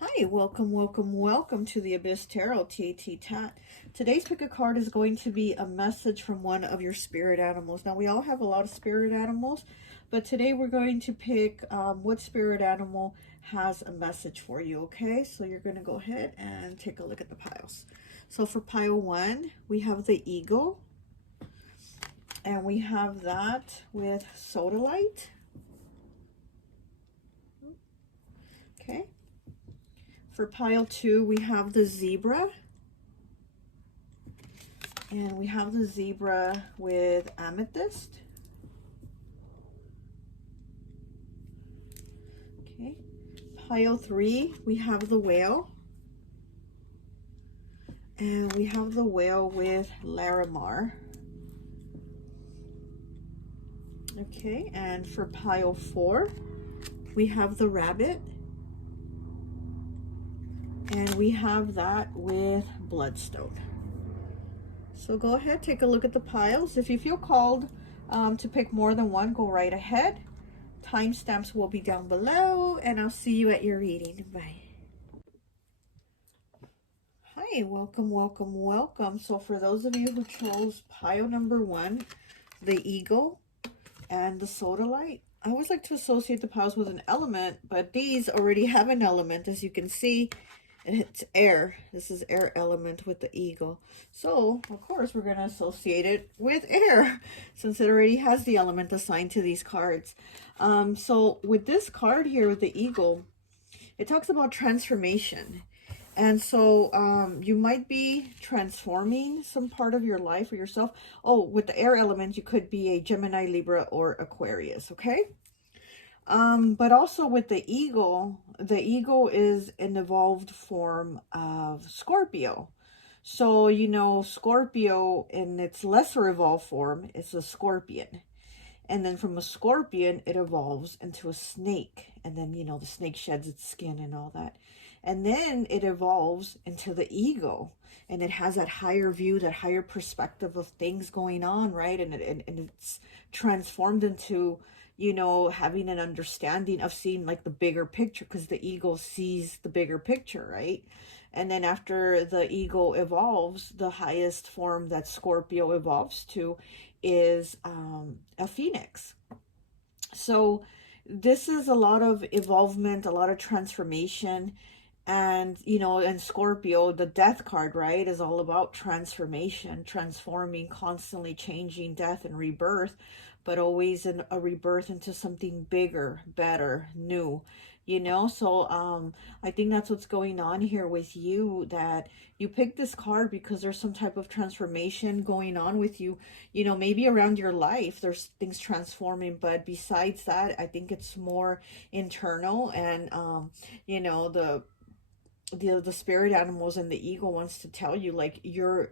Hi, welcome to the Abyss Tarot T.A.T. Today's pick a card is going to be a message from one of your spirit animals. Now, we all have a lot of spirit animals, but today we're going to pick what spirit animal has a message for you, okay? So you're going to go ahead and take a look at the piles. So for pile 1, we have the eagle, and we have that with sodalite. Okay. For pile 2, we have the zebra. And we have the zebra with amethyst. Okay. Pile 3, we have the whale. And we have the whale with Larimar. Okay, and for pile 4, we have the rabbit. And we have that with bloodstone. So go ahead, take a look at the piles. If you feel called to pick more than one, go right ahead. Timestamps will be down below, and I'll see you at your reading. Bye. Hi, welcome. So for those of you who chose pile number 1, the eagle and the sodalite, I always like to associate the piles with an element, but these already have an element, as you can see. It's air. This is air element with the eagle. So, of course, we're going to associate it with air since it already has the element assigned to these cards. So, with this card here with the eagle, it talks about transformation. And so, you might be transforming some part of your life or yourself. Oh, with the air element, you could be a Gemini, Libra, or Aquarius, okay? But also with the eagle is an evolved form of Scorpio. So, you know, Scorpio in its lesser evolved form is a scorpion. And then from a scorpion, it evolves into a snake. And then, you know, the snake sheds its skin and all that. And then it evolves into the eagle. And it has that higher view, that higher perspective of things going on, right? And it's transformed into, you know, having an understanding of seeing like the bigger picture, because the eagle sees the bigger picture, right? And then after the eagle evolves, the highest form that Scorpio evolves to is a phoenix. So this is a lot of evolvement, a lot of transformation. And, you know, and Scorpio, the death card, right, is all about transformation, transforming, constantly changing, death and rebirth, but always a rebirth into something bigger, better, new, you know? So I think that's what's going on here with you, that you picked this card because there's some type of transformation going on with you, you know, maybe around your life, there's things transforming, but besides that, I think it's more internal. And, you know, the spirit animals and the eagle wants to tell you, like, you're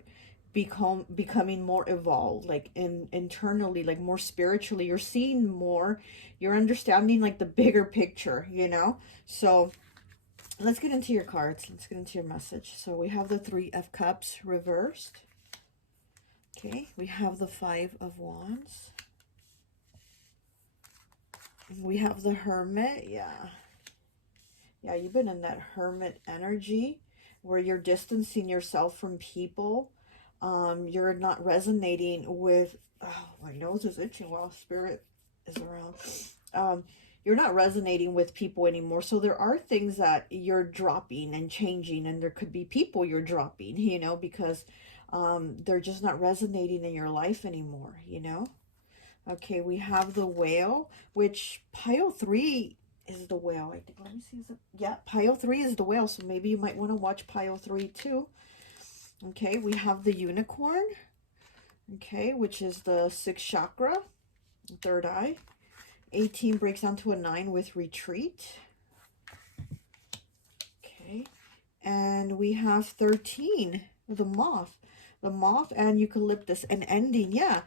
becoming more evolved, like internally, like more spiritually, you're seeing more, you're understanding like the bigger picture, you know? So let's get into your cards, let's get into your message. So we have the 3 of Cups reversed. Okay, we have the 5 of Wands. We have the Hermit. Yeah, you've been in that hermit energy where you're distancing yourself from people. You're not resonating with, oh, my nose is itching while spirit is around. You're not resonating with people anymore. So there are things that you're dropping and changing, and there could be people you're dropping, you know, because they're just not resonating in your life anymore, you know. Okay, we have the whale, which pile 3 is the whale. I think, let me see, is it, yeah, pile 3 is the whale, so maybe you might want to watch pile 3 too. Okay, we have the unicorn, okay, which is the 6th chakra, 3rd eye. 18 breaks down to a 9 with retreat. Okay, and we have 13, the moth and eucalyptus, and ending. Yeah,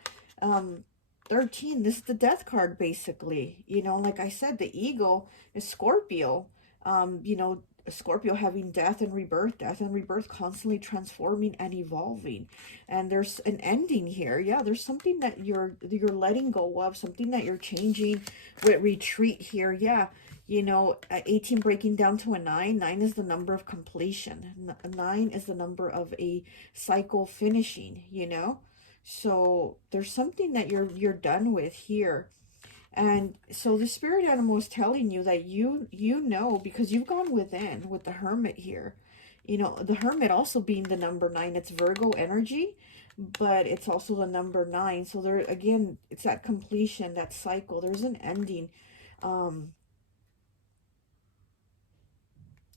13, this is the death card, basically. You know, like I said, the eagle is Scorpio. You know, Scorpio having death and rebirth, constantly transforming and evolving. And there's an ending here. Yeah, there's something that you're letting go of, something that you're changing with retreat here. Yeah, You know, 18 breaking down to a 9. 9 is the number of completion. 9 is the number of a cycle finishing, you know. So there's something that you're done with here. And so the spirit animal is telling you that you know, because you've gone within with the hermit here. You know, the hermit also being the number 9. It's Virgo energy, but it's also the number 9. So there, again, it's that completion, that cycle. There's an ending.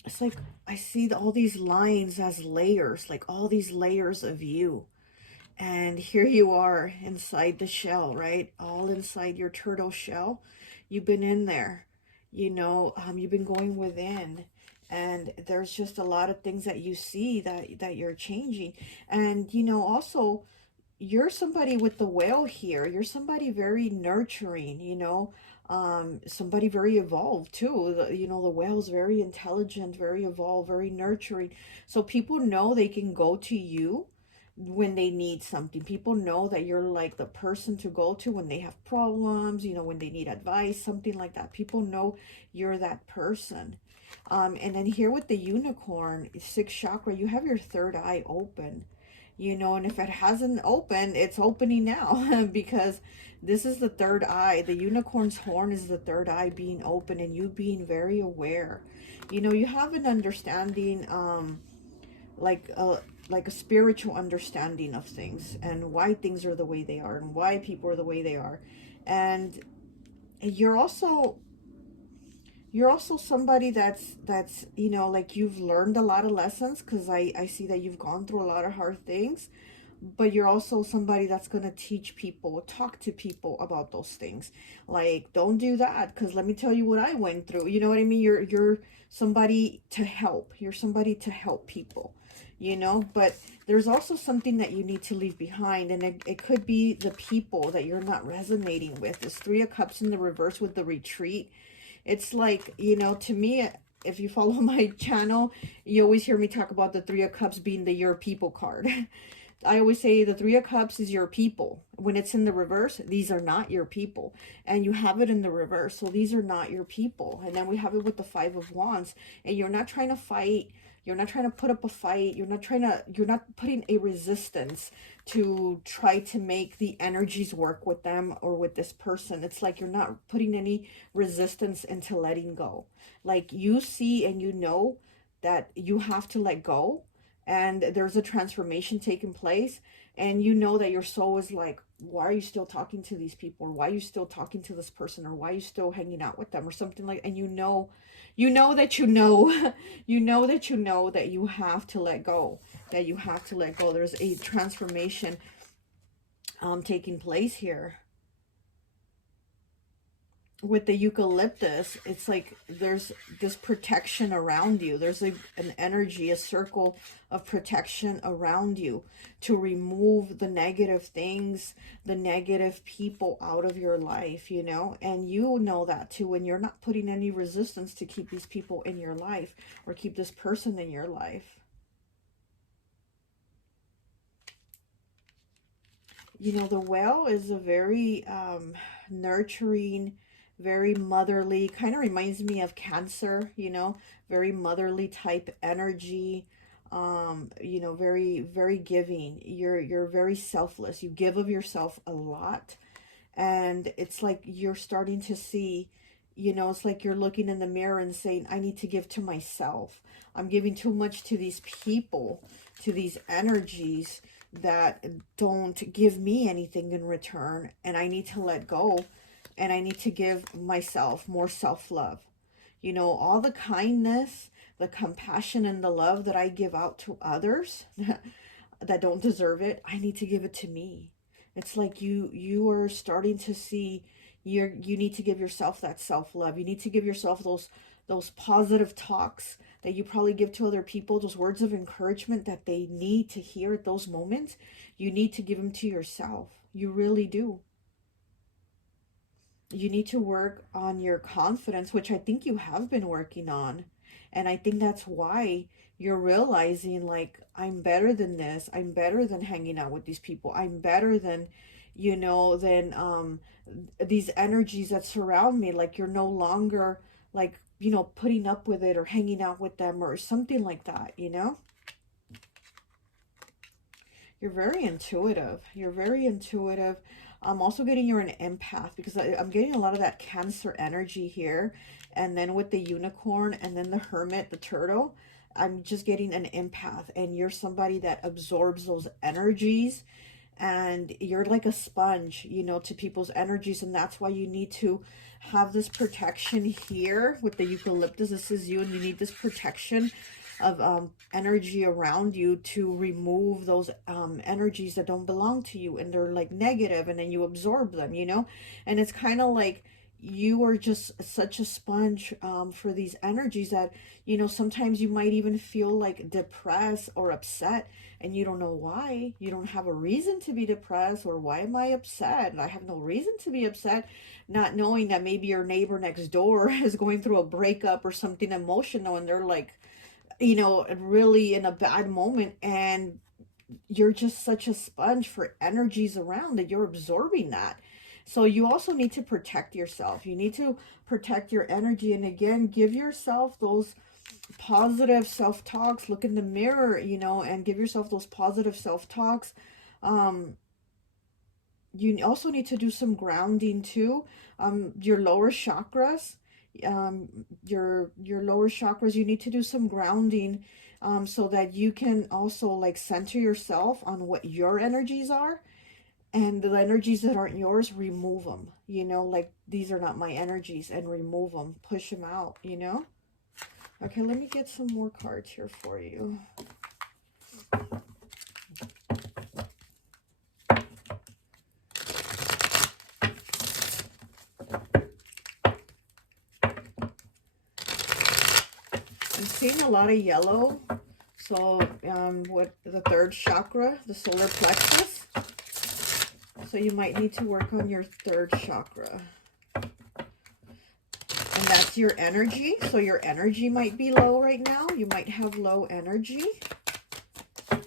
It's like I see all these lines as layers, like all these layers of you. And here you are inside the shell, right? All inside your turtle shell. You've been in there, you know, you've been going within. And there's just a lot of things that you see that you're changing. And, you know, also, you're somebody with the whale here. You're somebody very nurturing, you know, somebody very evolved too. You know, the whale's very intelligent, very evolved, very nurturing. So people know they can go to you when they need something. People know that you're like the person to go to when they have problems, you know, when they need advice, something like that. People know you're that person. And then here with the unicorn, 6th chakra, you have your third eye open. You know, and if it hasn't opened, it's opening now because this is the third eye. The unicorn's horn is the third eye being open and you being very aware. You know, you have an understanding, like a spiritual understanding of things and why things are the way they are and why people are the way they are. And you're also somebody that's you know, like you've learned a lot of lessons, because I see that you've gone through a lot of hard things, but you're also somebody that's going to teach people, talk to people about those things. Like, don't do that, because let me tell you what I went through. You know what I mean? You're somebody to help. You're somebody to help people, you know. But there's also something that you need to leave behind, and it could be the people that you're not resonating with. This 3 of Cups in the reverse with the retreat. It's like, you know, to me, if you follow my channel, you always hear me talk about the 3 of Cups being the your people card. I always say the 3 of Cups is your people. When it's in the reverse, these are not your people. And you have it in the reverse, so these are not your people. And then we have it with the 5 of Wands. And you're not trying to fight. You're not trying to put up a fight. You're not putting a resistance to try to make the energies work with them or with this person. It's like you're not putting any resistance into letting go. Like, you see and you know that you have to let go, and there's a transformation taking place, and you know that your soul is like, why are you still talking to these people, or why are you still talking to this person, or why are you still hanging out with them, or something like. And you know that you know you know that you know that you have to let go, that you have to let go. There's a transformation taking place here with the eucalyptus. It's like there's this protection around you. There's an energy, a circle of protection around you to remove the negative things, the negative people out of your life, you know. And you know that too, and you're not putting any resistance to keep these people in your life or keep this person in your life. You know, the whale is a very nurturing, very motherly, kind of reminds me of Cancer, you know, very motherly type energy. You know, very, very giving. You're very selfless. You give of yourself a lot. And it's like you're starting to see, you know, it's like you're looking in the mirror and saying, I need to give to myself. I'm giving too much to these people, to these energies that don't give me anything in return, and I need to let go, and I need to give myself more self-love. You know, all the kindness, the compassion, and the love that I give out to others that don't deserve it, I need to give it to me. It's like you are starting to see you need to give yourself that self-love. You need to give yourself those positive talks that you probably give to other people, those words of encouragement that they need to hear at those moments. You need to give them to yourself. You really do. You need to work on your confidence, which I think you have been working on. And I think that's why you're realizing, like, I'm better than this. I'm better than hanging out with these people. I'm better than, than these energies that surround me. Like, you're no longer like, you know, putting up with it or hanging out with them or something like that, you know? You're very intuitive. You're very intuitive. I'm also getting you're an empath because I'm getting a lot of that Cancer energy here. And then with the unicorn and then the hermit, the turtle, I'm just getting an empath. And you're somebody that absorbs those energies. And you're like a sponge, you know, to people's energies. And that's why you need to have this protection here with the eucalyptus. This is you, and you need this protection of energy around you to remove those energies that don't belong to you, and they're like negative, and then you absorb them, you know. And it's kind of like you are just such a sponge for these energies that, you know, sometimes you might even feel like depressed or upset, and you don't know why. You don't have a reason to be depressed, or why am I upset? I have no reason to be upset, not knowing that maybe your neighbor next door is going through a breakup or something emotional, and they're like, you know, really in a bad moment, and you're just such a sponge for energies around that you're absorbing that. So you also need to protect yourself. You need to protect your energy, and again, give yourself those positive self-talks. Look in the mirror, you know, and give yourself those positive self-talks. You also need to do some grounding too. Your lower chakras, your lower chakras, you need to do some grounding, so that you can also like center yourself on what your energies are, and the energies that aren't yours, remove them, you know, like these are not my energies, and remove them, push them out, you know. Okay, let me get some more cards here for you. I'm seeing a lot of yellow. So what the third chakra, the solar plexus. So you might need to work on your third chakra. And that's your energy. So your energy might be low right now. You might have low energy. Oh,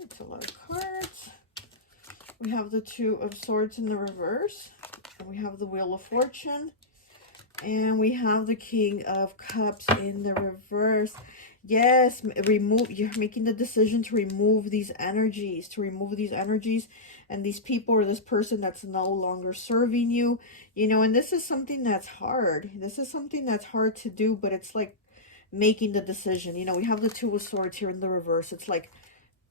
it's a lot of cards. We have the Two of Swords in the reverse. And we have the Wheel of Fortune. And we have the King of Cups in the reverse. Yes, you're making the decision to remove these energies, and these people or this person that's no longer serving you, you know. And this is something that's hard. This is something that's hard to do, but it's like making the decision. You know, we have the Two of Swords here in the reverse. It's like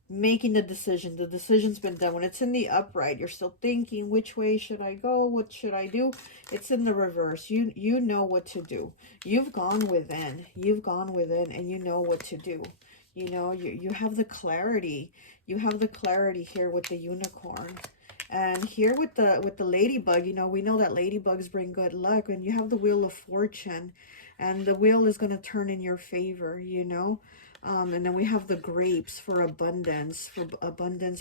making the decision. The decision's been done. When it's in the upright, you're still thinking, which way should I go? What should I do? It's in the reverse. You know what to do. You've gone within. You've gone within, and you know what to do. You know, you have the clarity. You have the clarity here with the unicorn. And here with the ladybug, you know, we know that ladybugs bring good luck. And you have the Wheel of Fortune, and the wheel is going to turn in your favor, you know. And then we have the grapes for abundance,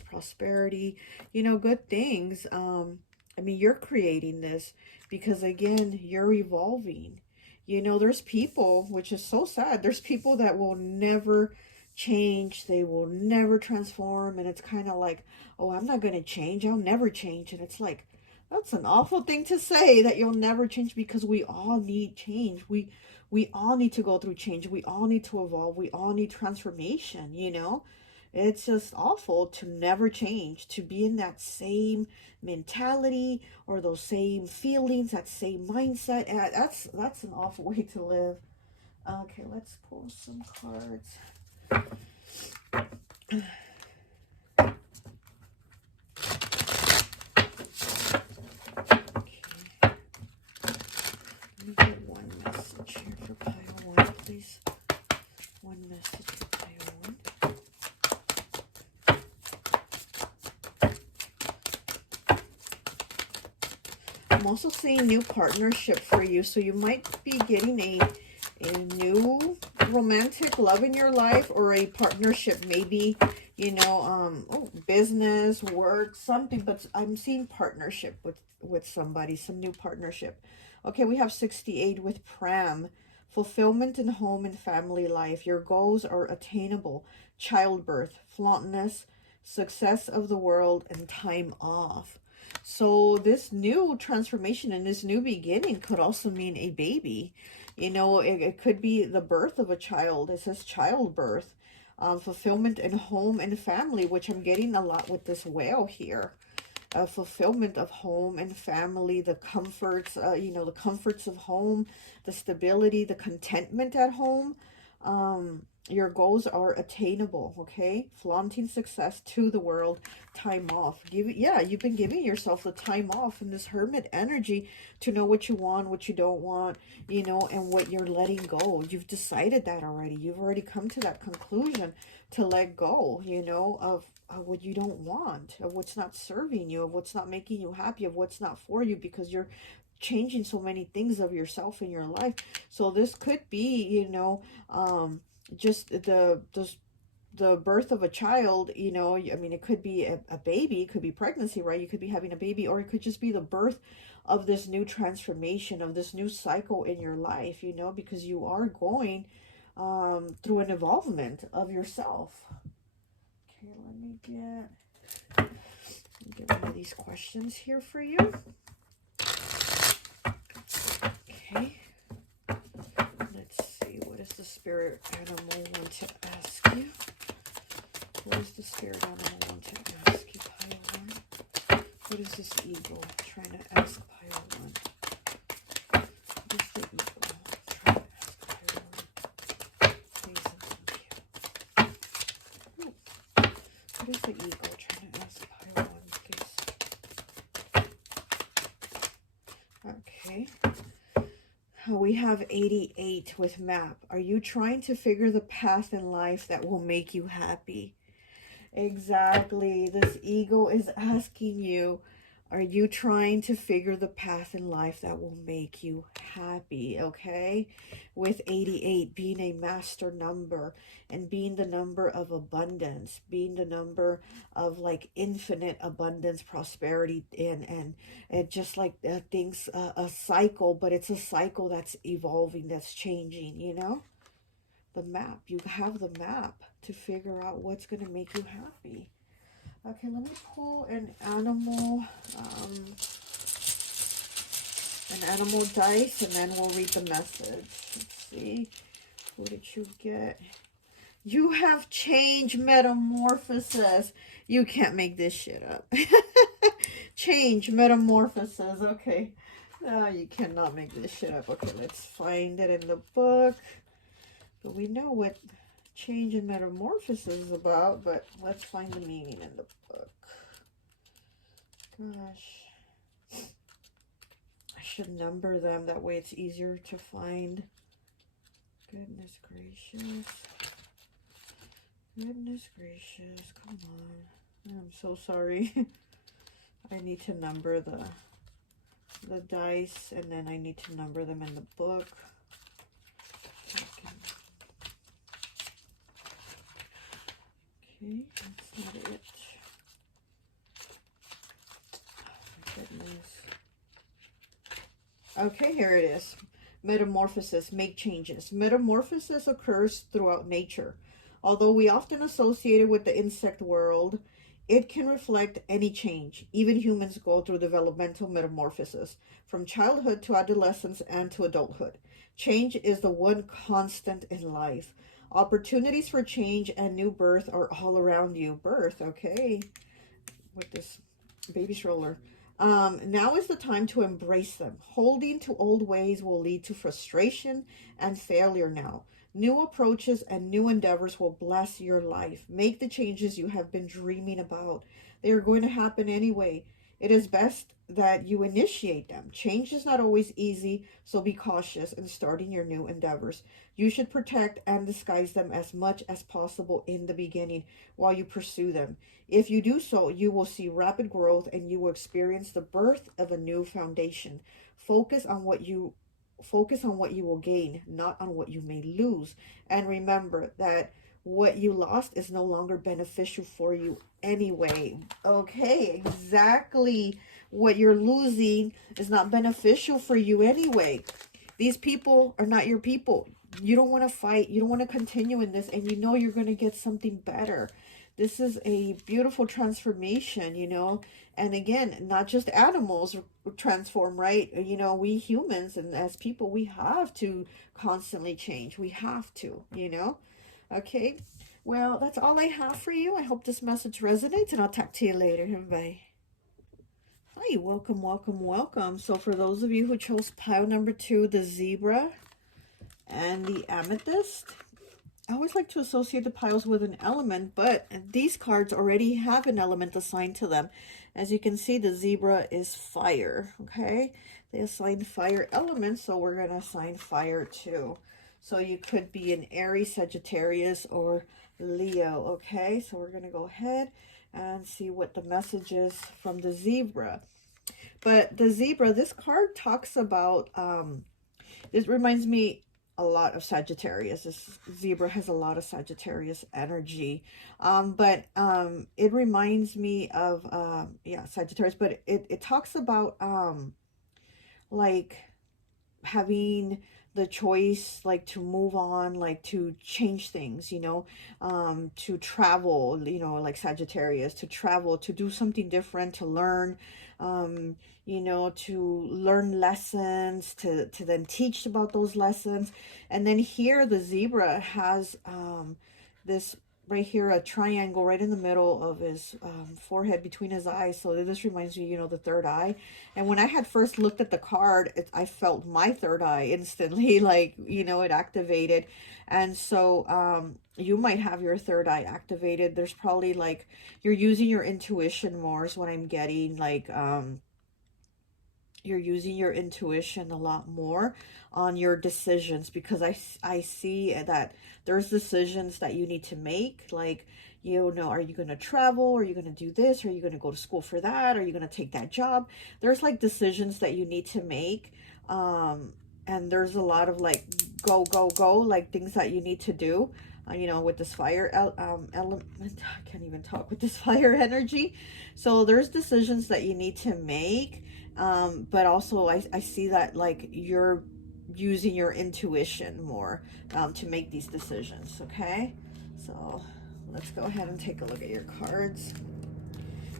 prosperity, you know, good things. I mean, you're creating this because, again, you're evolving. You know, there's people, which is so sad, there's people that will never change. They will never transform. And it's kind of like, oh, I'm not going to change. I'll never change. And it's like, that's an awful thing to say, that you'll never change, because we all need change. We all need to go through change. We all need to evolve. We all need transformation, you know. It's just awful to never change, to be in that same mentality or those same feelings, that same mindset. That's an awful way to live. Okay, let's pull some cards. Let me get one message here for pile one, please. One message for pile one. I'm also seeing new partnership for you. So you might be getting a new romantic love in your life, or a partnership, maybe, you know, business, work, something. But I'm seeing partnership with somebody, some new partnership. Okay, we have 68 with Pram. Fulfillment in home and family life. Your goals are attainable. Childbirth, flauntiness, success of the world, and time off. So this new transformation and this new beginning could also mean a baby. You know, it could be the birth of a child. It says childbirth, fulfillment in home and family, which I'm getting a lot with this whale here. Fulfillment of home and family, the comforts, you know, the comforts of home, the stability, the contentment at home. Your goals are attainable, okay? Flaunting success to the world, time off. Yeah, you've been giving yourself the time off in this hermit energy to know what you want, what you don't want, you know, and what you're letting go. You've decided that already. You've already come to that conclusion to let go, you know, of what you don't want, of what's not serving you, of what's not making you happy, of what's not for you, because you're changing so many things of yourself in your life. So this could be, you know, just the birth of a child, you know. I mean, it could be a baby, it could be pregnancy, right? You could be having a baby, or it could just be the birth of this new transformation, of this new cycle in your life, you know, because you are going through an evolvement of yourself. Okay, let me get one of these questions here for you. Okay. Let's see, what does the spirit animal want to ask you? What does the spirit animal want to ask you, Pile 1? What is this eagle trying to ask Pile 1? What is the eagle trying to ask Pile 1? Please and thank you. What is the eagle trying to ask Pile 1, please? Okay. We have 88 with map. Are you trying to figure the path in life that will make you happy? Exactly. This ego is asking you, are you trying to figure the path in life that will make you happy? Okay. With 88 being a master number and being the number of abundance, being the number of like infinite abundance, prosperity, and just like things, a cycle, but it's a cycle that's evolving, that's changing, you know? The map, you have the map to figure out what's going to make you happy. Okay, let me pull an animal dice, and then we'll read the message. Let's see, what did you get? You have change, metamorphosis. You can't make this shit up. Change, metamorphosis. Okay, you cannot make this shit up. Okay, let's find it in the book. But we know what change and metamorphosis is about, but let's find the meaning in the book. Gosh. I should number them. That way it's easier to find. Goodness gracious. Goodness gracious. Come on. I'm so sorry. I need to number the dice, and then I need to number them in the book. Okay, that's not it. Oh my goodness. Okay, here it is. Metamorphosis, make changes. Metamorphosis occurs throughout nature. Although we often associate it with the insect world, it can reflect any change. Even humans go through developmental metamorphosis, from childhood to adolescence and to adulthood. Change is the one constant in life. Opportunities for change and new birth are all around you. Birth, okay. With this baby stroller. Now is the time to embrace them. Holding to old ways will lead to frustration and failure now. New approaches and new endeavors will bless your life. Make the changes you have been dreaming about. They are going to happen anyway. It is best that you initiate them. Change is not always easy, so be cautious in starting your new endeavors. You should protect and disguise them as much as possible in the beginning while you pursue them. If you do so, you will see rapid growth and you will experience the birth of a new foundation. Focus on what you will gain, not on what you may lose. And remember that what you lost is no longer beneficial for you anyway. Okay, exactly. What you're losing is not beneficial for you anyway. These people are not your people. You don't want to fight. You don't want to continue in this, and you know you're going to get something better. This is a beautiful transformation, you know. And again, not just animals transform, right? You know, we humans and as people, we have to constantly change. We have to, you know. Okay. Well, that's all I have for you. I hope this message resonates, and I'll talk to you later. Bye. Hi, welcome, welcome, welcome. So for those of you who chose pile number 2, the zebra and the amethyst, I always like to associate the piles with an element, but these cards already have an element assigned to them. As you can see, the zebra is fire, okay? They assigned fire element, so we're going to assign fire too. So you could be an Aries, Sagittarius, or Leo, okay? So we're going to go ahead and see what the message is from the zebra. But the zebra, this card talks about, it reminds me a lot of Sagittarius. This zebra has a lot of Sagittarius energy. It reminds me of, yeah, Sagittarius, but it talks about, like, having the choice, like, to move on, like, to change things, you know, to travel, you know, like Sagittarius, to travel, to do something different, to learn, you know, to learn lessons, to then teach about those lessons. And then here the zebra has this right here, a triangle right in the middle of his forehead between his eyes. So this reminds me, you know, the third eye. And when I had first looked at the card, I felt my third eye instantly, like, you know, it activated. And so you might have your third eye activated. There's probably like, you're using your intuition more is what I'm getting. Like, you're using your intuition a lot more on your decisions, because I see that there's decisions that you need to make, like, you know, are you going to travel? Are you going to do this? Are you going to go to school for that? Are you going to take that job? There's like decisions that you need to make. And there's a lot of like go, go, go, like things that you need to do, you know, with this fire element. I can't even talk with this fire energy. So there's decisions that you need to make. But also I see that like you're using your intuition more to make these decisions, okay? So let's go ahead and take a look at your cards.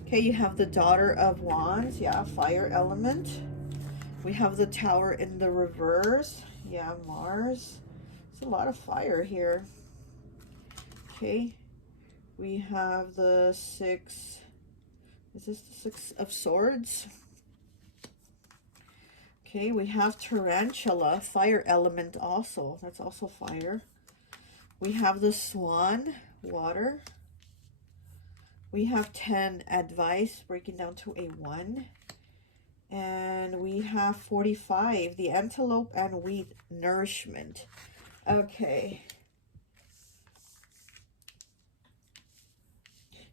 Okay, you have the Daughter of Wands, yeah, fire element. We have the Tower in the reverse, yeah, Mars. It's a lot of fire here. Okay, we have the Six, is this the Six of Swords? Okay, we have Tarantula, fire element also. That's also fire. We have the Swan, water. We have 10, advice, breaking down to a 1. And we have 45, the antelope and wheat, nourishment. Okay.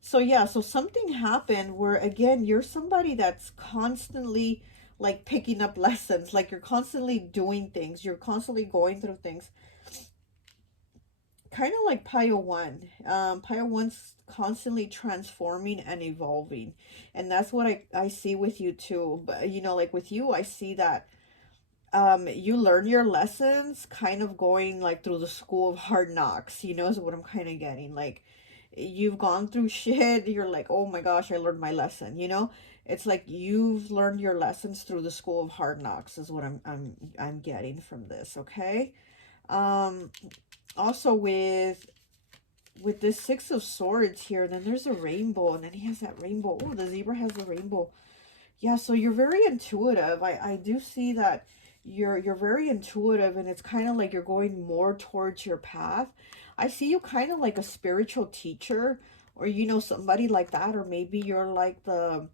So yeah, so something happened where, again, you're somebody that's constantly like picking up lessons, like you're constantly doing things, you're constantly going through things, kind of like pile 1. Pile 1's constantly transforming and evolving, and that's what I see with you too. But you know, like with you, I see that you learn your lessons kind of going like through the school of hard knocks, you know, is what I'm kind of getting. Like, you've gone through shit, you're like, oh my gosh, I learned my lesson, you know. It's like you've learned your lessons through the school of hard knocks is what I'm getting from this, okay? Also with this Six of Swords here, then there's a rainbow, and then he has that rainbow. Oh, the zebra has the rainbow. Yeah, so you're very intuitive. I do see that you're very intuitive, and it's kind of like you're going more towards your path. I see you kind of like a spiritual teacher, or you know, somebody like that, or maybe you're like the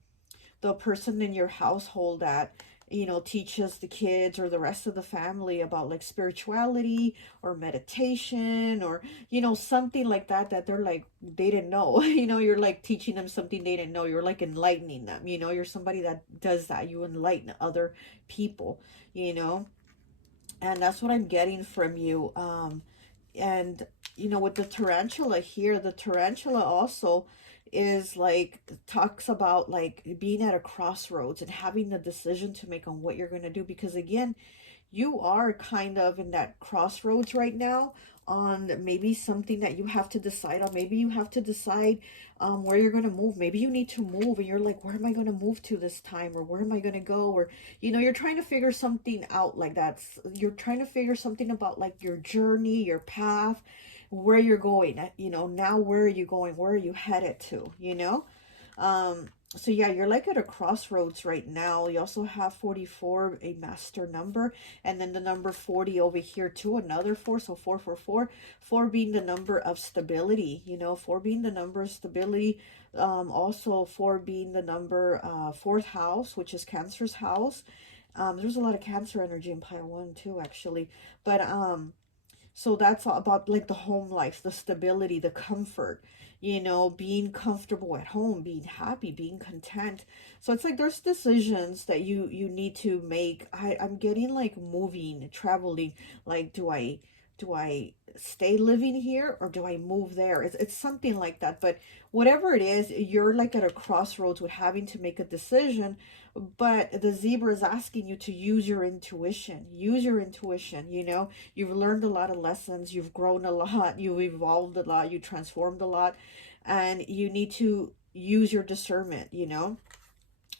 person in your household that, you know, teaches the kids or the rest of the family about like spirituality or meditation, or you know, something like that, that they're like, they didn't know. You know, you're like teaching them something they didn't know. You're like enlightening them, you know. You're somebody that does that. You enlighten other people, you know. And that's what I'm getting from you. And you know, with the tarantula here, the tarantula also is like, talks about like being at a crossroads and having the decision to make on what you're going to do, because again, you are kind of in that crossroads right now on maybe something that you have to decide on. Maybe you have to decide where you're going to move. Maybe you need to move and you're like, where am I going to move to this time? Or where am I going to go? Or, you know, you're trying to figure something out like that. You're trying to figure something about like your journey, your path, where you're going. You know, now where are you going? Where are you headed to? You know? So yeah, you're like at a crossroads right now. You also have 44, a master number, and then the number 40 over here too, another 4. So 444, 4 being the number of stability, you know, 4 being the number of stability. Also 4 being the number, fourth house, which is Cancer's house. There's a lot of Cancer energy in pile 1 too, actually. But so that's all about like the home life, the stability, the comfort, you know, being comfortable at home, being happy, being content. So it's like there's decisions that you need to make. I'm getting like moving, traveling. Like, do I stay living here or do I move there? It's something like that. But whatever it is, you're like at a crossroads with having to make a decision. But the zebra is asking you to use your intuition. Use your intuition, you know. You've learned a lot of lessons. You've grown a lot. You've evolved a lot. You transformed a lot. And you need to use your discernment, you know.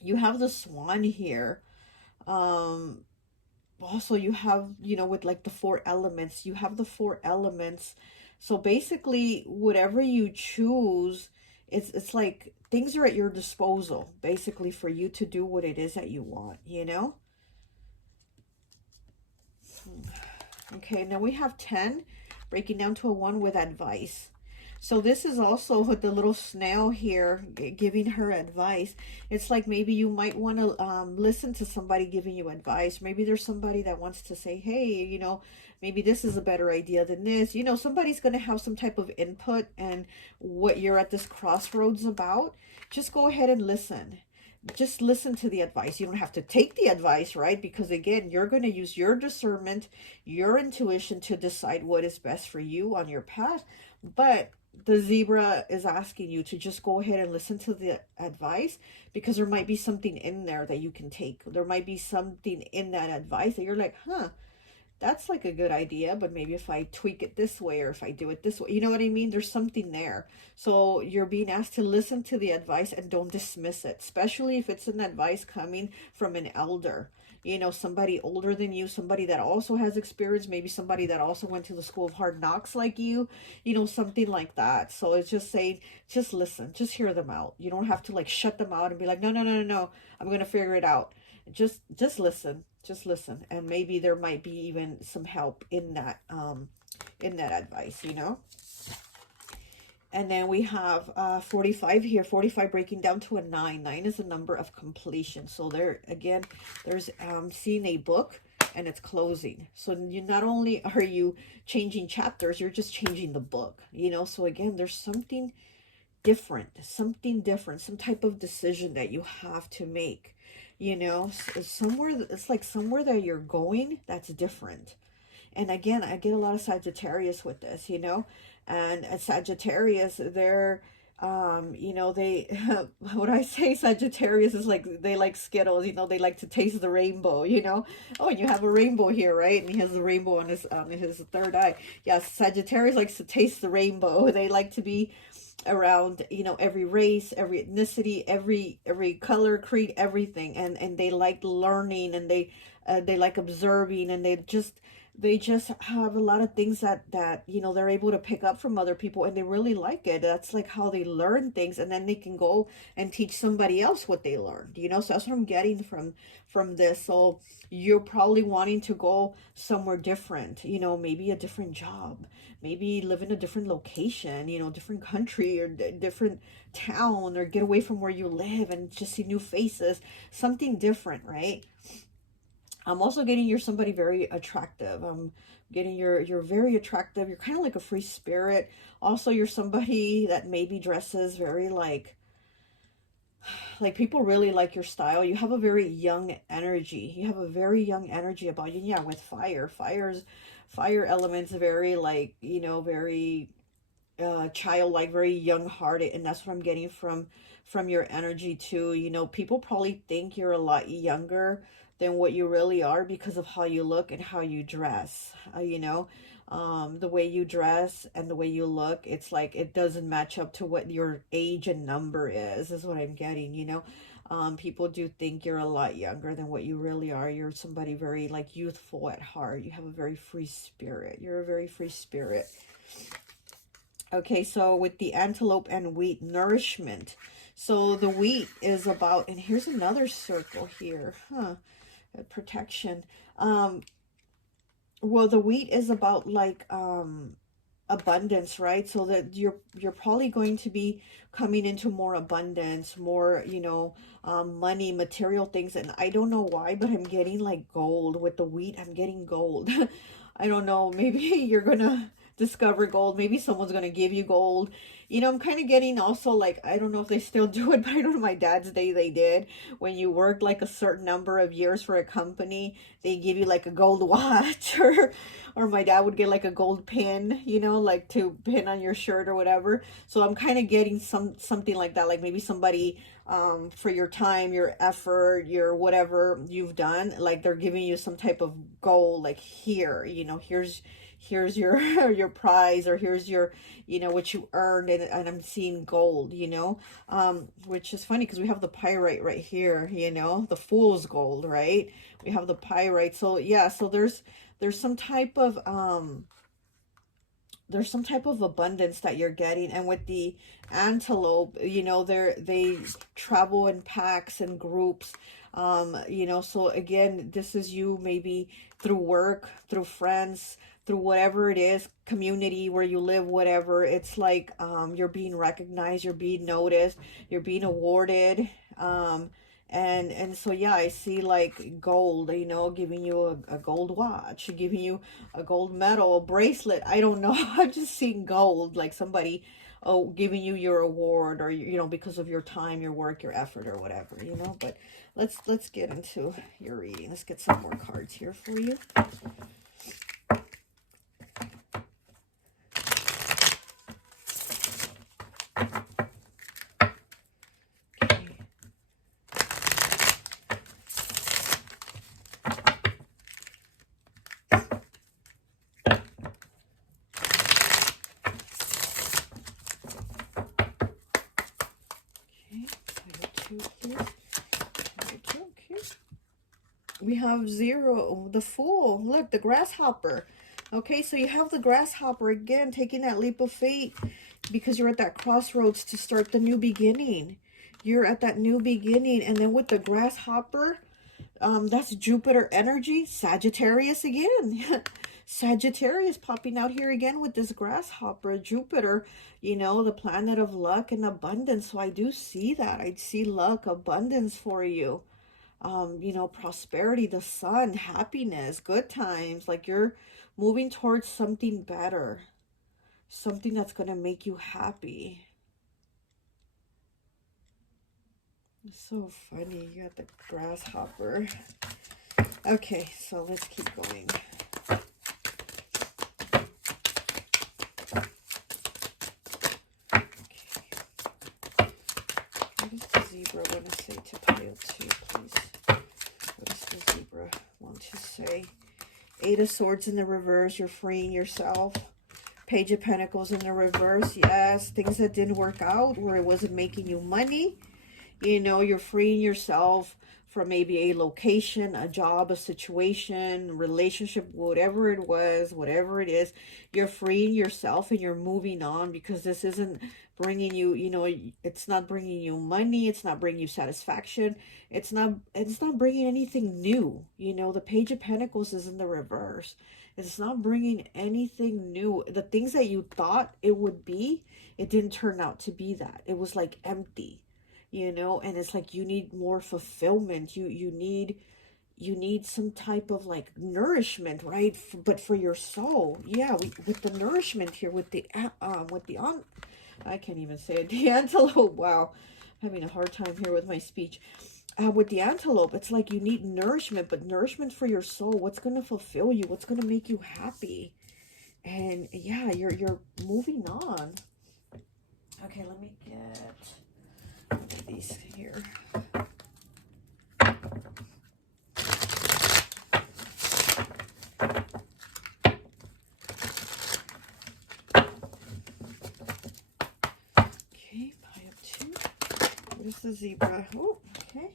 You have the swan here. Also, you have, you know, with like the 4 elements. You have the 4 elements. So basically, whatever you choose, it's like things are at your disposal, basically, for you to do what it is that you want, you know? Okay, now we have 10, breaking down to a 1 with advice. So this is also with the little snail here giving her advice. It's like maybe you might want to listen to somebody giving you advice. Maybe there's somebody that wants to say, hey, you know, maybe this is a better idea than this. You know, somebody's going to have some type of input and what you're at this crossroads about. Just go ahead and listen. Just listen to the advice. You don't have to take the advice, right? Because again, you're going to use your discernment, your intuition to decide what is best for you on your path. But the zebra is asking you to just go ahead and listen to the advice, because there might be something in there that you can take. There might be something in that advice that you're like, huh, that's like a good idea, but maybe if I tweak it this way or if I do it this way, you know what I mean? There's something there. So you're being asked to listen to the advice and don't dismiss it, especially if it's an advice coming from an elder. You know, somebody older than you, somebody that also has experience, maybe somebody that also went to the school of hard knocks like you know, something like that. So it's just saying, just listen, just hear them out. You don't have to like shut them out and be like, no, no, no, no, no, I'm going to figure it out. Just listen, just listen. And maybe there might be even some help in that advice, you know. And then we have 45 here, 45 breaking down to a 9. 9 is a number of completion. So there, again, there's seeing a book and it's closing. So you not only are you changing chapters, you're just changing the book, you know. So again, there's something different, some type of decision that you have to make, you know. Somewhere, it's like somewhere that you're going that's different. And again, I get a lot of Sagittarius with this, you know. And at Sagittarius, they're, you know, they, what I say, Sagittarius is like, they like Skittles, you know, they like to taste the rainbow, you know. Oh, and you have a rainbow here, right? And he has the rainbow on his third eye. Yes, Sagittarius likes to taste the rainbow. They like to be around, you know, every race, every ethnicity, every color, creed, everything. And they like learning, and they like observing, and they just have a lot of things that you know, they're able to pick up from other people, and they really like it. That's like how they learn things, and then they can go and teach somebody else what they learned, you know. So that's what I'm getting from this. So you're probably wanting to go somewhere different, you know, maybe a different job, maybe live in a different location, you know, different country or different town, or get away from where you live and just see new faces, something different, right? I'm also getting you're somebody very attractive. I'm getting you're very attractive. You're kind of like a free spirit. Also, you're somebody that maybe dresses very like people really like your style. You have a very young energy. You have a very young energy about you. Yeah, with fire. Fire elements very like, you know, very childlike, very young-hearted, and that's what I'm getting from your energy too. You know, people probably think you're a lot younger than what you really are because of how you look and how you dress, you know. the way you dress and the way you look, it's like it doesn't match up to what your age and number is what I'm getting, you know. People do think you're a lot younger than what you really are. You're somebody very like youthful at heart. You have a very free spirit. You're a very free spirit. Okay, so with the antelope and wheat, nourishment. So the wheat is about, and here's another circle here, protection. Well, the wheat is about like abundance, right? So that you're probably going to be coming into more abundance, more, you know, money, material things. And I don't know why, but I'm getting like gold with the wheat. I'm getting gold. I don't know, maybe you're gonna discover gold, maybe someone's gonna give you gold. You know, I'm kind of getting also like, I don't know if they still do it, but I know in my dad's day they did. When you worked like a certain number of years for a company, they give you like a gold watch, or my dad would get like a gold pin, you know, like to pin on your shirt or whatever. So I'm kind of getting something like that, like maybe somebody for your time, your effort, your whatever you've done, like they're giving you some type of gold, like here, you know, here's your your prize, or here's your, you know, what you earned. And I'm seeing gold, you know, which is funny because we have the pyrite right here, you know, the fool's gold, right? We have the pyrite. So yeah, so there's some type of abundance that you're getting. And with the antelope, you know, they travel in packs and groups, you know. So again, this is you maybe through work, through friends, through whatever it is, community where you live, whatever. It's like you're being recognized, you're being noticed, you're being awarded. And so yeah, I see like gold, you know, giving you a gold watch, giving you a gold medal, bracelet. I don't know. I'm just seeing gold, like somebody, oh, giving you your award, or, you know, because of your time, your work, your effort, or whatever, you know. But let's get into your reading. Let's get some more cards here for you. We have 0, the Fool. Look, the grasshopper. Okay, so you have the grasshopper again, taking that leap of faith because you're at that crossroads to start the new beginning. You're at that new beginning. And then with the grasshopper, that's Jupiter energy, Sagittarius again. Sagittarius popping out here again with this grasshopper, Jupiter, you know, the planet of luck and abundance. So I do see that. I see luck, abundance for you. You know, prosperity, the sun, happiness, good times. Like you're moving towards something better, something that's going to make you happy. It's so funny. You got the grasshopper. Okay, so let's keep going. What does the zebra want to say to Pile 2, please? What does the zebra want to say? 8 of Swords in the reverse. You're freeing yourself. Page of Pentacles in the reverse. Yes, things that didn't work out, where it wasn't making you money. You know, you're freeing yourself from maybe a location, a job, a situation, relationship, whatever it was, whatever it is. You're freeing yourself and you're moving on, because this isn't bringing you, you know, it's not bringing you money. It's not bringing you satisfaction. It's not bringing anything new. You know, the Page of Pentacles is in the reverse. It's not bringing anything new. The things that you thought it would be, it didn't turn out to be that. It was like empty. You know, and it's like you need more fulfillment. You need some type of like nourishment, right? But for your soul. Yeah, with the nourishment here, with the I can't even say it. The antelope. Wow, having a hard time here with my speech. With the antelope, it's like you need nourishment, but nourishment for your soul. What's going to fulfill you? What's going to make you happy? And yeah, you're moving on. Okay, let me get these here. Where's the zebra? Oh, okay.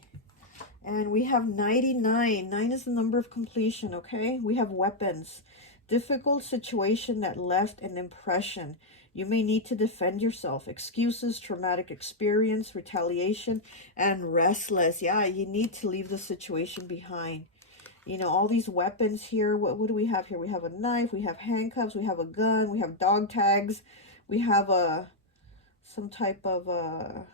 And we have 99. 9 is the number of completion, okay? We have weapons. Difficult situation that left an impression. You may need to defend yourself. Excuses, traumatic experience, retaliation, and restless. Yeah, you need to leave the situation behind. You know, all these weapons here. What do we have here? We have a knife. We have handcuffs. We have a gun. We have dog tags. We have some type of oh,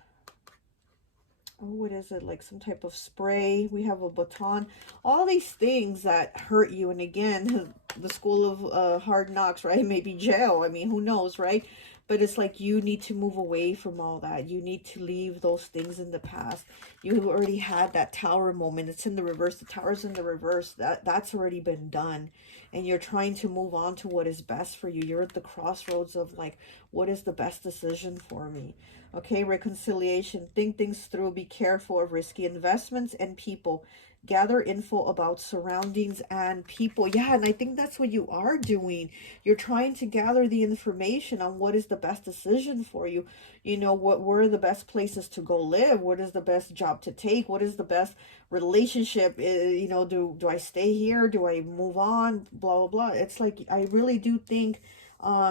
what is it, like some type of spray. We have a baton. All these things that hurt you. And again, the school of hard knocks, right? Maybe jail. I mean, who knows, right? But it's like you need to move away from all that. You need to leave those things in the past. You already had that tower moment. It's in the reverse. The tower's in the reverse. That's already been done. And you're trying to move on to what is best for you. You're at the crossroads of like, what is the best decision for me? Okay, reconciliation. Think things through. Be careful of risky investments and people. Gather info about surroundings and people. Yeah, and I think that's what you are doing. You're trying to gather the information on what is the best decision for you. You know, where are the best places to go live? What is the best job to take? What is the best relationship? You know, do I stay here? Do I move on? Blah, blah, blah. It's like, I really do think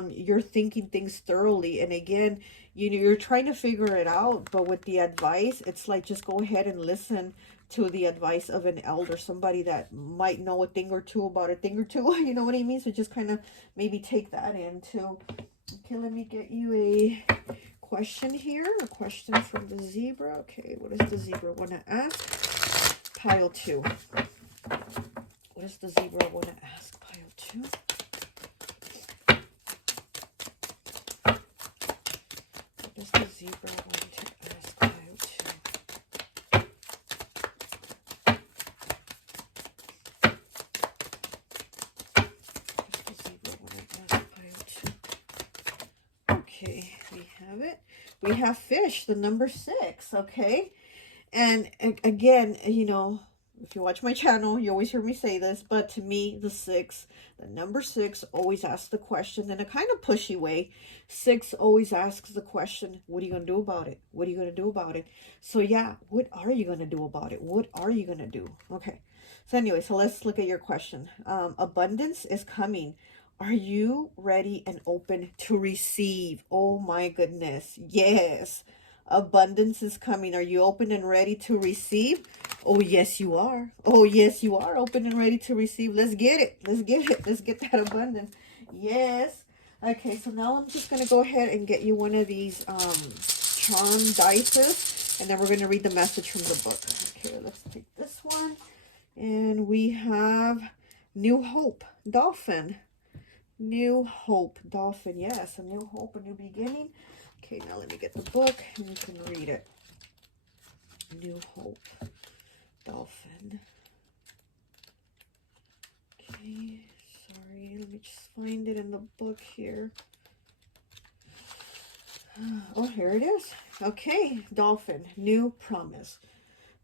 you're thinking things thoroughly. And again, you know, you're trying to figure it out, but with the advice, it's like, just go ahead and listen to the advice of an elder, somebody that might know a thing or two about a thing or two, you know what I mean? So just kind of maybe take that into. Okay, let me get you a question here, a question from the zebra. Okay, what does the zebra want to ask? Pile 2. What does the zebra want to ask? Pile 2. What does the zebra want to ask? Pile 2. Okay, we have it. We have fish, the number 6, okay? And again, you know, if you watch my channel, you always hear me say this, but to me, the number 6 always asks the question in a kind of pushy way. 6 always asks the question, what are you going to do about it? What are you going to do about it? So yeah, what are you going to do about it? What are you going to do? Okay. So anyway, so let's look at your question. Abundance is coming. Are you ready and open to receive? Oh my goodness. Yes. Abundance is coming. Are you open and ready to receive? Oh, yes, you are. Oh, yes, you are open and ready to receive. Let's get it. Let's get it. Let's get that abundance. Yes. Okay, so now I'm just going to go ahead and get you one of these charm dices, and then we're going to read the message from the book. Okay, let's take this one. And we have New Hope, Dolphin. New Hope, Dolphin. Yes, a new hope, a new beginning. Okay, now let me get the book and you can read it. New Hope, Dolphin. Okay, sorry, let me just find it in the book here. Oh, here it is. Okay, Dolphin, New Promise.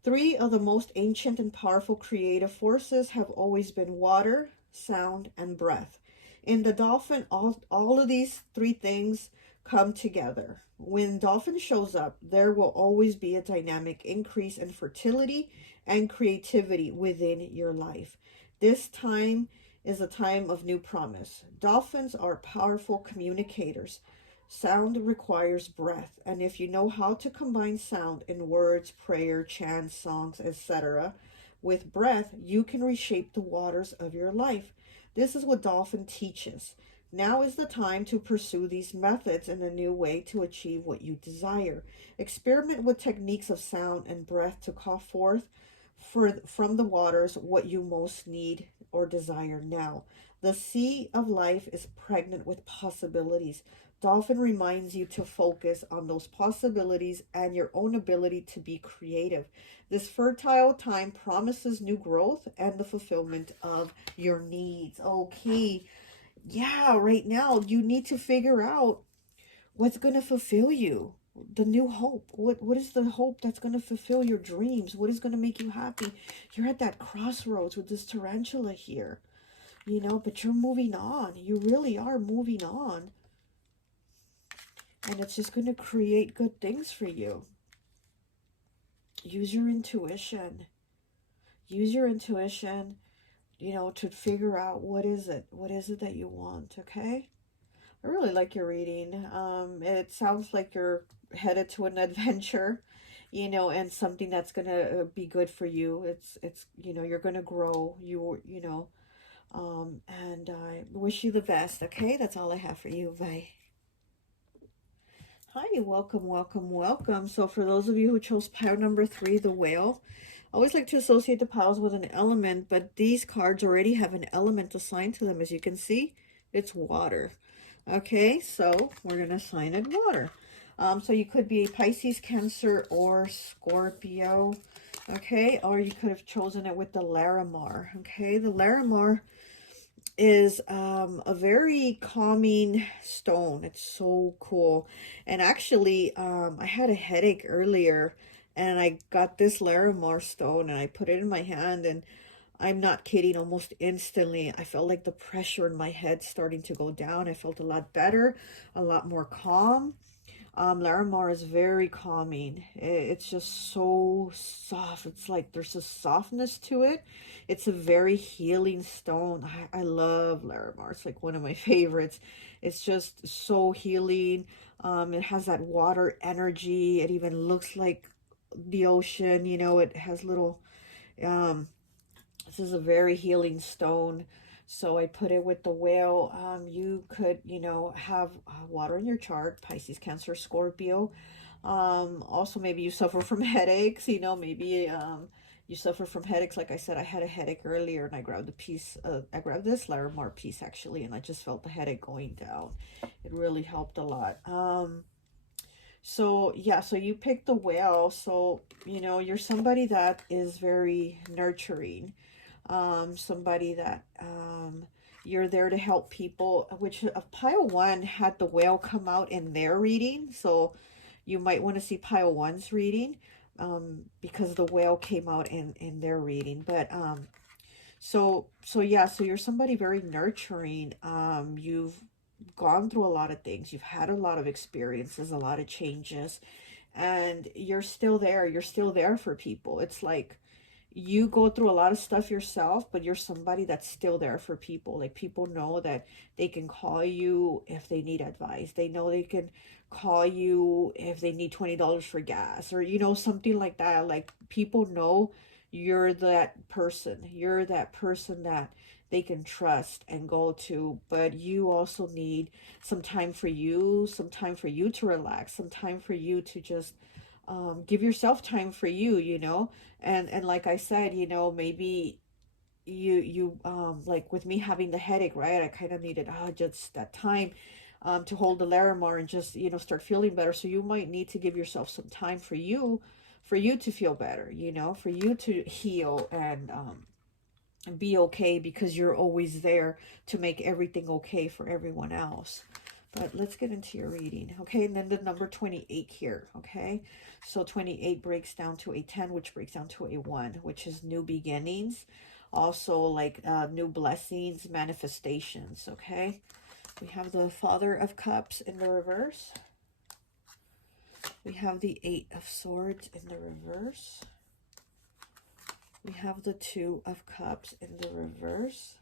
3 of the most ancient and powerful creative forces have always been water, sound, and breath. In the dolphin, all of these 3 things come together. When dolphin shows up, there will always be a dynamic increase in fertility and creativity within your life. This time is a time of new promise. Dolphins are powerful communicators. Sound requires breath, and if you know how to combine sound in words, prayer, chants, songs, etc., with breath, you can reshape the waters of your life. This is what Dolphin teaches. Now is the time to pursue these methods in a new way to achieve what you desire. Experiment with techniques of sound and breath to call forth from the waters what you most need or desire now. The sea of life is pregnant with possibilities. Dolphin reminds you to focus on those possibilities and your own ability to be creative. This fertile time promises new growth and the fulfillment of your needs. Okay. Yeah, right now you need to figure out what's going to fulfill you. The new hope. What is the hope that's going to fulfill your dreams? What is going to make you happy? You're at that crossroads with this tarantula here, you know, but you're moving on. You really are moving on. And it's just going to create good things for you. use your intuition. Use your intuition, you know, to figure out what is it that you want, okay? I really like your reading. It sounds like you're headed to an adventure, you know, and something that's gonna be good for you. It's you know, you're gonna grow. You know, and I wish you the best. Okay, that's all I have for you. Bye. Hi, welcome, welcome, welcome. So for those of you who chose pile number 3, the whale, I always like to associate the piles with an element, but these cards already have an element assigned to them. As you can see, it's water. Okay, so we're going to assign it water. So you could be Pisces, Cancer, or Scorpio. Okay, or you could have chosen it with the Larimar. Okay, the Larimar is a very calming stone. It's so cool. And actually, I had a headache earlier, and I got this Larimar stone, and I put it in my hand, and I'm not kidding, almost instantly, I felt like the pressure in my head starting to go down. I felt a lot better, a lot more calm. Larimar is very calming. It's just so soft. It's like there's a softness to it. It's a very healing stone. I love Larimar. It's like one of my favorites. It's just so healing. It has that water energy. It even looks like the ocean. You know, it has little... this is a very healing stone. So I put it with the whale. You could, you know, have water in your chart, Pisces, Cancer, Scorpio. Also, maybe you suffer from headaches, you know, maybe you suffer from headaches. Like I said, I had a headache earlier, and I grabbed a piece, I grabbed this Larimar piece actually, and I just felt the headache going down. It really helped a lot. So yeah, so you picked the whale. So, you know, you're somebody that is very nurturing. Somebody that you're there to help people, which pile 1 had the whale come out in their reading, so you might want to see pile 1's reading, because the whale came out in their reading. But so yeah, so you're somebody very nurturing. You've gone through a lot of things, you've had a lot of experiences, a lot of changes, and you're still there. You're still there for people. It's like you go through a lot of stuff yourself, but you're somebody that's still there for people. Like, people know that they can call you if they need advice. They know they can call you if they need $20 for gas, or, you know, something like that. Like, people know you're that person. You're that person that they can trust and go to. But you also need some time for you, some time for you to relax, some time for you to just give yourself time for you, you know. And like I said, you know, maybe you like with me having the headache, right, I kind of needed just that time to hold the Larimar and just, you know, start feeling better. So you might need to give yourself some time for you to feel better, you know, for you to heal and be okay, because you're always there to make everything okay for everyone else. But let's get into your reading, okay? And then the number 28 here, okay? So 28 breaks down to a 10, which breaks down to a 1, which is new beginnings. Also, like new blessings, manifestations, okay? We have the Father of Cups in the reverse. We have the 8 of Swords in the reverse. We have the 2 of Cups in the reverse.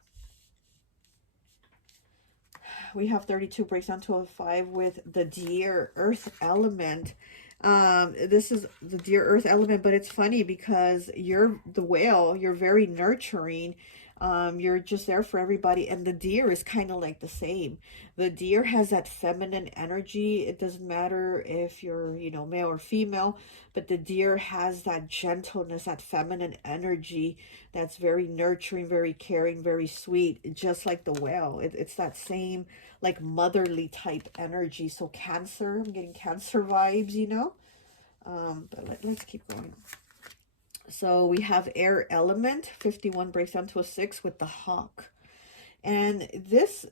We have 32 breaks down to a 5 with the Deer Earth element. This is the Deer Earth element, but it's funny because you're the whale. You're very nurturing. You're just there for everybody. And the deer is kind of like the same. The deer has that feminine energy. It doesn't matter if you're, you know, male or female, but the deer has that gentleness, that feminine energy that's very nurturing, very caring, very sweet, just like the whale. It's that same like motherly type energy. So Cancer, I'm getting Cancer vibes, you know. But let's keep going. So we have air element. 51 breaks down to a 6 with the hawk. And this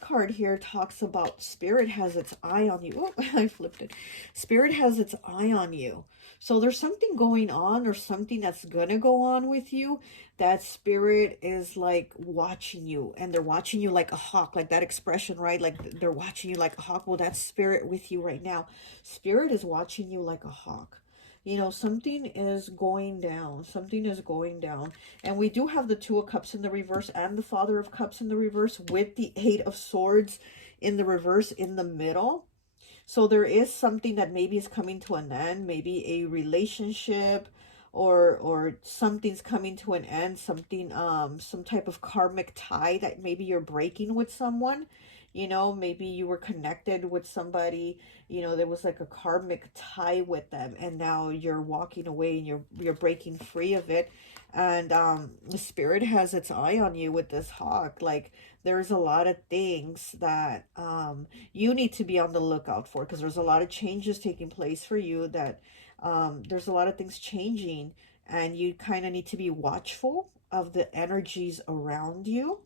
card here talks about Spirit has its eye on you. Oh, I flipped it. Spirit has its eye on you. So there's something going on, or something that's going to go on with you, that Spirit is like watching you, and they're watching you like a hawk, like that expression, right? Like they're watching you like a hawk. Well, that's Spirit with you right now. Spirit is watching you like a hawk. You know, something is going down. Something is going down. And we do have the Two of Cups in the reverse and the Father of Cups in the reverse with the Eight of Swords in the reverse in the middle. So there is something that maybe is coming to an end, maybe a relationship or something's coming to an end, something some type of karmic tie that maybe you're breaking with someone. You know, maybe you were connected with somebody, you know, there was like a karmic tie with them, and now you're walking away and you're breaking free of it. And the spirit has its eye on you with this hawk. Like, there's a lot of things that you need to be on the lookout for, because there's a lot of changes taking place for you, that there's a lot of things changing, and you kind of need to be watchful of the energies around you.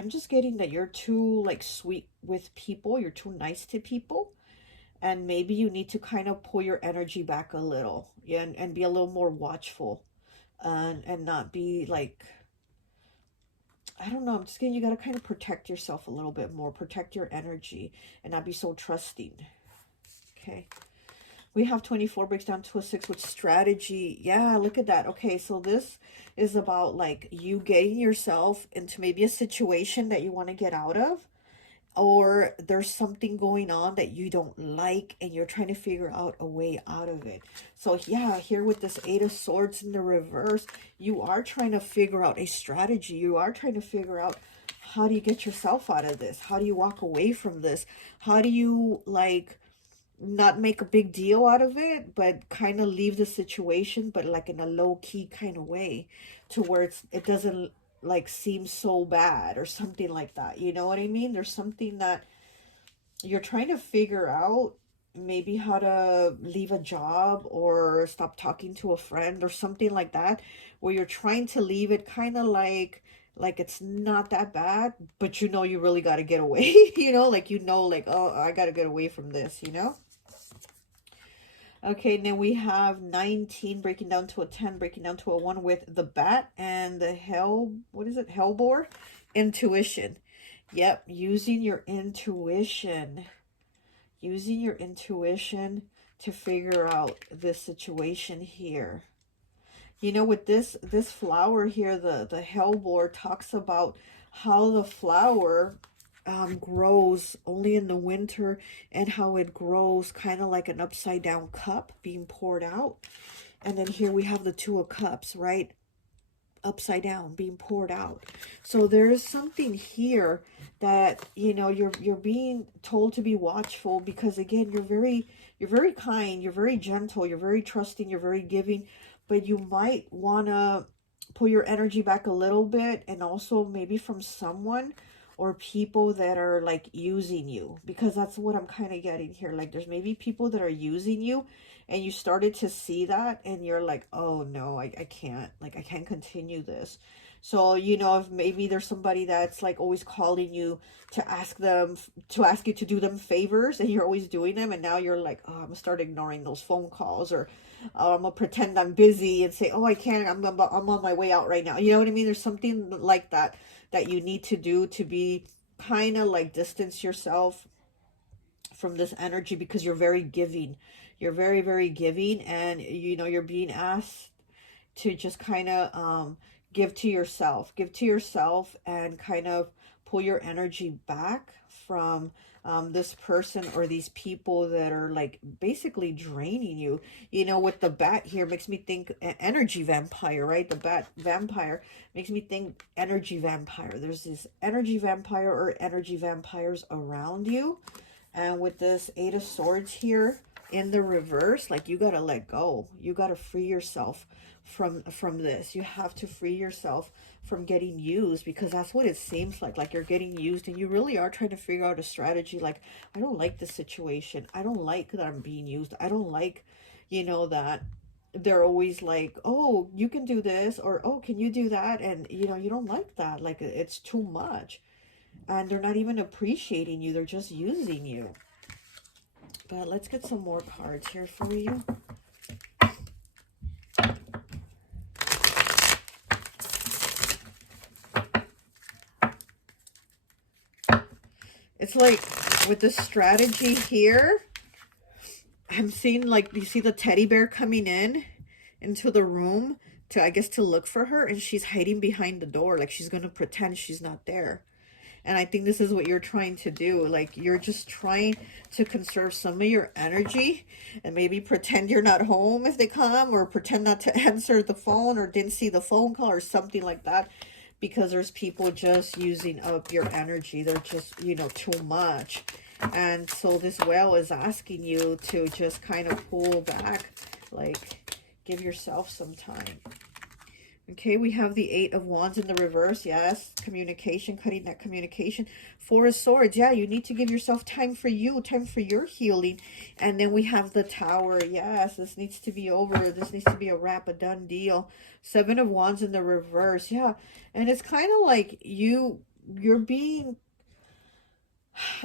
I'm just getting that you're too like sweet with people, you're too nice to people, and maybe you need to kind of pull your energy back a little, yeah, and be a little more watchful, and not be like, I don't know, I'm just getting you got to kind of protect yourself a little bit more, protect your energy, and not be so trusting. Okay. We have 24 breaks down to a 6 with strategy. Yeah, look at that. Okay, so this is about like you getting yourself into maybe a situation that you want to get out of, or there's something going on that you don't like and you're trying to figure out a way out of it. So yeah, here with this Eight of Swords in the reverse, you are trying to figure out a strategy. You are trying to figure out, how do you get yourself out of this? How do you walk away from this? How do you like not make a big deal out of it, but kind of leave the situation, but like in a low-key kind of way, to where it doesn't like seem so bad or something like that. You know what I mean? There's something that you're trying to figure out, maybe how to leave a job or stop talking to a friend or something like that, where you're trying to leave it kind of like it's not that bad, but you know you really got to get away. You know, like, you know, like, oh, I got to get away from this, you know. Okay, then we have 19 breaking down to a 10, breaking down to a 1 with the bat and the what is it? Hellbore? Intuition. Yep, using your intuition. Using your intuition to figure out this situation here. You know, with this flower here, the Hellbore talks about how the flower grows only in the winter, and how it grows kind of like an upside down cup being poured out. And then here we have the Two of Cups, right? Upside down being poured out. So there is something here that, you know, you're being told to be watchful, because again, you're very kind, you're very gentle, you're very trusting, you're very giving, but you might want to pull your energy back a little bit, and also maybe from someone or people that are like using you, because that's what I'm kind of getting here. Like, there's maybe people that are using you, and you started to see that, and you're like, oh no, I can't, like, I can't continue this. So, you know, if maybe there's somebody that's like always calling you to ask you to do them favors, and you're always doing them, and now you're like, oh, I'm gonna start ignoring those phone calls, or I'm gonna pretend I'm busy and say, oh, I can't, I'm on my way out right now. You know what I mean? There's something like that you need to do to be kind of like distance yourself from this energy, because you're very giving. You're very, very giving, and you know, you're being asked to just kind of give to yourself, and kind of pull your energy back from this person or these people that are like basically draining you. You know, with the bat here, makes me think energy vampire, right? The bat vampire makes me think energy vampire. There's this energy vampire or energy vampires around you. And with this Eight of Swords here in the reverse, like, you got to let go. You got to free yourself from this. You have to free yourself from getting used, because that's what it seems like you're getting used, and you really are trying to figure out a strategy. Like, I don't like this situation. I don't like that I'm being used. I don't like, you know, that they're always like, oh, you can do this, or oh, can you do that? And you know, you don't like that. Like, it's too much, and they're not even appreciating you. They're just using you. But let's get some more cards here for you. It's like with the strategy here, I'm seeing like, you see the teddy bear coming in into the room to, I guess, to look for her, and she's hiding behind the door, like she's gonna pretend she's not there. And I think this is what you're trying to do. Like, you're just trying to conserve some of your energy and maybe pretend you're not home if they come, or pretend not to answer the phone, or didn't see the phone call or something like that, because there's people just using up your energy. They're just, you know, too much. And so this whale is asking you to just kind of pull back, like give yourself some time. Okay, we have the 8 of Wands in the reverse. Yes, communication, cutting that communication. 4 of Swords. Yeah, you need to give yourself time for you, time for your healing. And then we have the Tower. Yes, this needs to be over. This needs to be a wrap, a done deal. 7 of Wands in the reverse. Yeah, and it's kind of like you're being,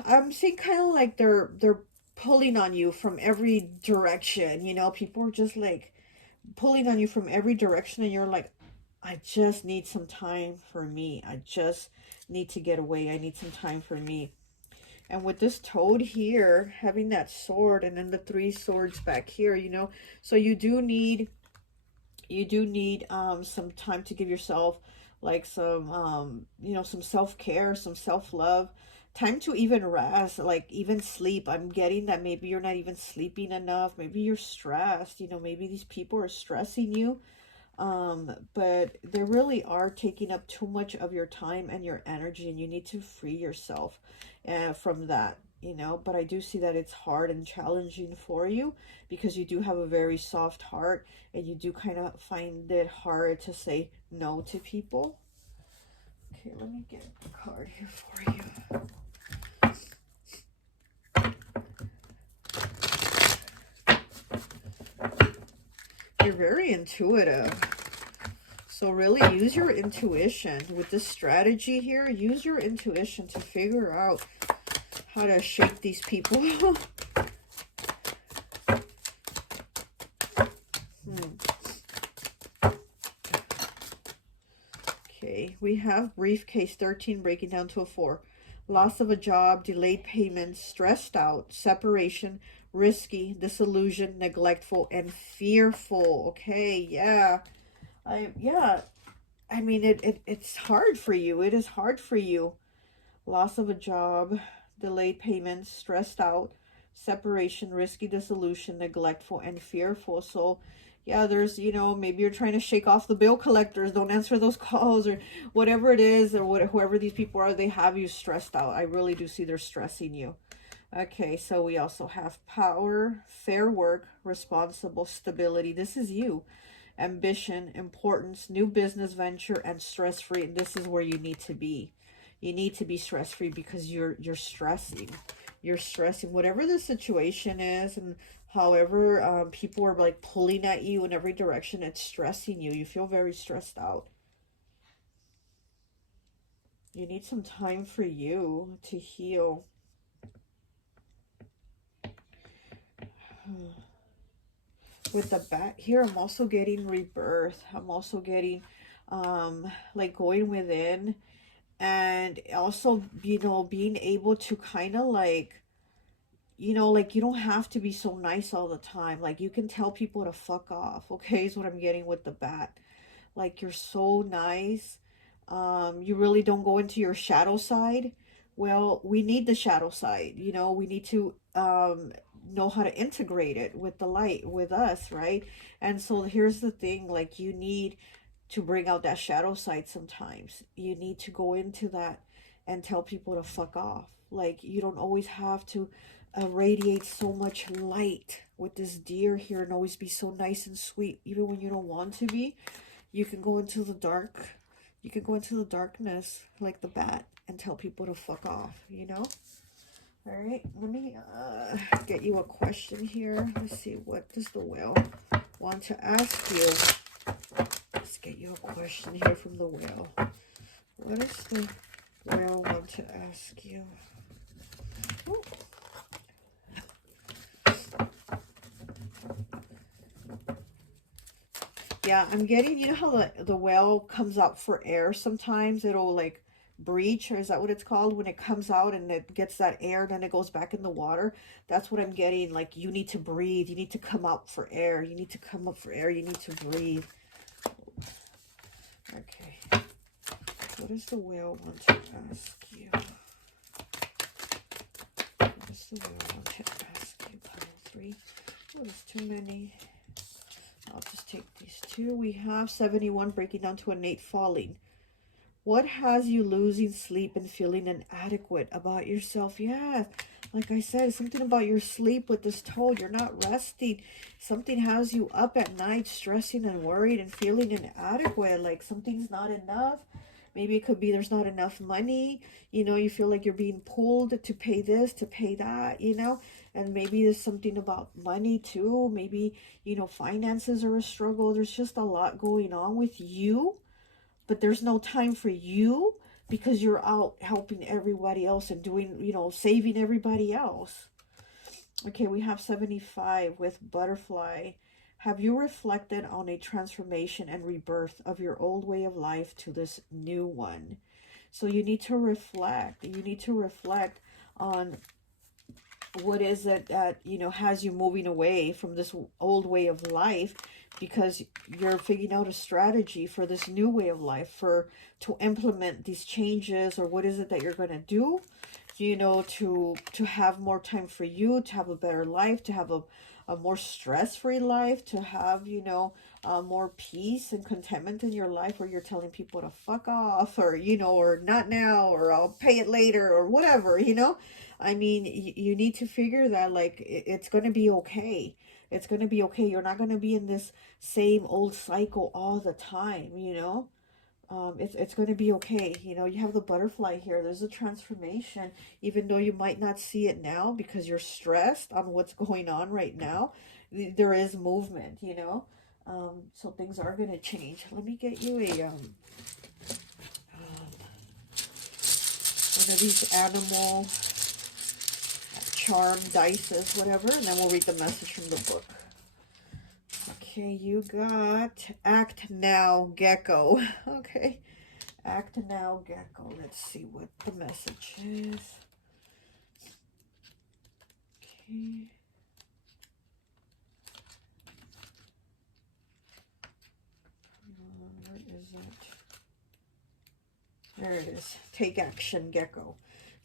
I'm seeing kind of like they're pulling on you from every direction. You know, people are just like pulling on you from every direction, and you're like, I just need some time for me. I just need to get away. I need some time for me. And with this toad here, having that sword, and then the 3 swords back here, you know, so you do need some time to give yourself like some you know, some self-care, some self-love, time to even rest, like even sleep. I'm getting that maybe you're not even sleeping enough. Maybe you're stressed, you know, maybe these people are stressing you. But they really are taking up too much of your time and your energy, and you need to free yourself from that, you know. But I do see that it's hard and challenging for you, because you do have a very soft heart, and you do kind of find it hard to say no to people. Okay, let me get a card here for you. You're very intuitive. So really use your intuition with this strategy here. Use your intuition to figure out how to shake these people. Okay, we have briefcase 13 breaking down to a 4. Loss of a job, delayed payments, stressed out, separation, risky, disillusioned, neglectful, and fearful. Okay, yeah. I mean, it's hard for you. It is hard for you. Loss of a job, delayed payments, stressed out, separation, risky, dissolution, neglectful, and fearful. So yeah, there's, you know, maybe you're trying to shake off the bill collectors. Don't answer those calls, or whatever it is, or whoever these people are, they have you stressed out. I really do see they're stressing you. Okay, so we also have power, fair work, responsible, stability. This is you. Ambition, importance, new business venture, and stress-free. And this is where you need to be. You need to be stress-free, because you're stressing. You're stressing. Whatever the situation is, and however people are like pulling at you in every direction, it's stressing you. You feel very stressed out. You need some time for you to heal. With the back here, I'm also getting rebirth. I'm also getting like going within, and also, you know, being able to kind of like, you know, like you don't have to be so nice all the time. Like you can tell people to fuck off. Okay, is what I'm getting with the bat. Like you're so nice. You really don't go into your shadow side. Well, we need the shadow side, you know. We need to know how to integrate it with the light, with us, right? And so here's the thing, like you need to bring out that shadow side sometimes. You need to go into that and tell people to fuck off. Like you don't always have to radiate so much light with this deer here and always be so nice and sweet, even when you don't want to be. You can go into the dark. You can go into the darkness like the bat and tell people to fuck off, you know? All right, let me get you a question here. Let's see, what does the whale want to ask you? Let's get you a question here from the whale. What does the whale want to ask you? Ooh. Yeah, I'm getting, you know how the whale comes out for air sometimes? It'll like breach, or is that what it's called, when it comes out and it gets that air, then it goes back in the water? That's what I'm getting. Like, you need to breathe, you need to come out for air, you need to come up for air, you need to breathe. Okay, what does the whale want to ask you? What does the whale want to ask you? Pile 3. Oh, there's too many. I'll just take these two. We have 71 breaking down to innate falling. What has you losing sleep and feeling inadequate about yourself? Yeah, like I said, something about your sleep with this Toad. You're not resting. Something has you up at night stressing and worried and feeling inadequate, like something's not enough. Maybe it could be there's not enough money. You know, you feel like you're being pulled to pay this, to pay that, you know. And maybe there's something about money too. Maybe, you know, finances are a struggle. There's just a lot going on with you. But there's no time for you because you're out helping everybody else and doing, you know, saving everybody else. Okay, we have 75 with butterfly. Have you reflected on a transformation and rebirth of your old way of life to this new one? So you need to reflect. You need to reflect on what is it that, you know, has you moving away from this old way of life, because you're figuring out a strategy for this new way of life, to implement these changes, or what is it that you're going to do, you know, to have more time for you, to have a better life, to have a more stress-free life, to have, you know, more peace and contentment in your life, where you're telling people to fuck off, or, you know, or not now, or I'll pay it later, or whatever, you know. I mean, you need to figure that, like, it's going to be okay. It's going to be okay. You're not going to be in this same old cycle all the time, you know. It's going to be okay. You know, you have the butterfly here. There's a transformation, even though you might not see it now because you're stressed on what's going on right now. There is movement, you know. So things are going to change. Let me get you a one of these animal charm dices, whatever, and then we'll read the message from the book. Okay, you got Act Now Gecko. Okay, Act Now Gecko. Let's see what the message is. Okay. Where is it? There it is. Take action, Gecko.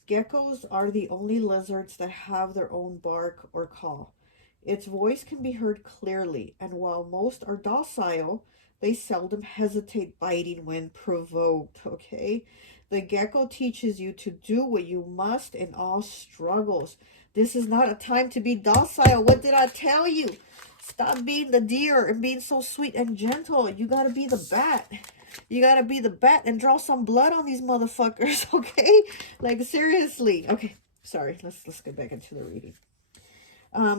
Geckos are the only lizards that have their own bark or call. Its voice can be heard clearly, and while most are docile, they seldom hesitate biting when provoked, okay? The gecko teaches you to do what you must in all struggles. This is not a time to be docile. What did I tell you? Stop being the deer and being so sweet and gentle. You gotta be the bat. You gotta be the bat and draw some blood on these motherfuckers, okay? Like, seriously. Okay, sorry. Let's get back into the reading.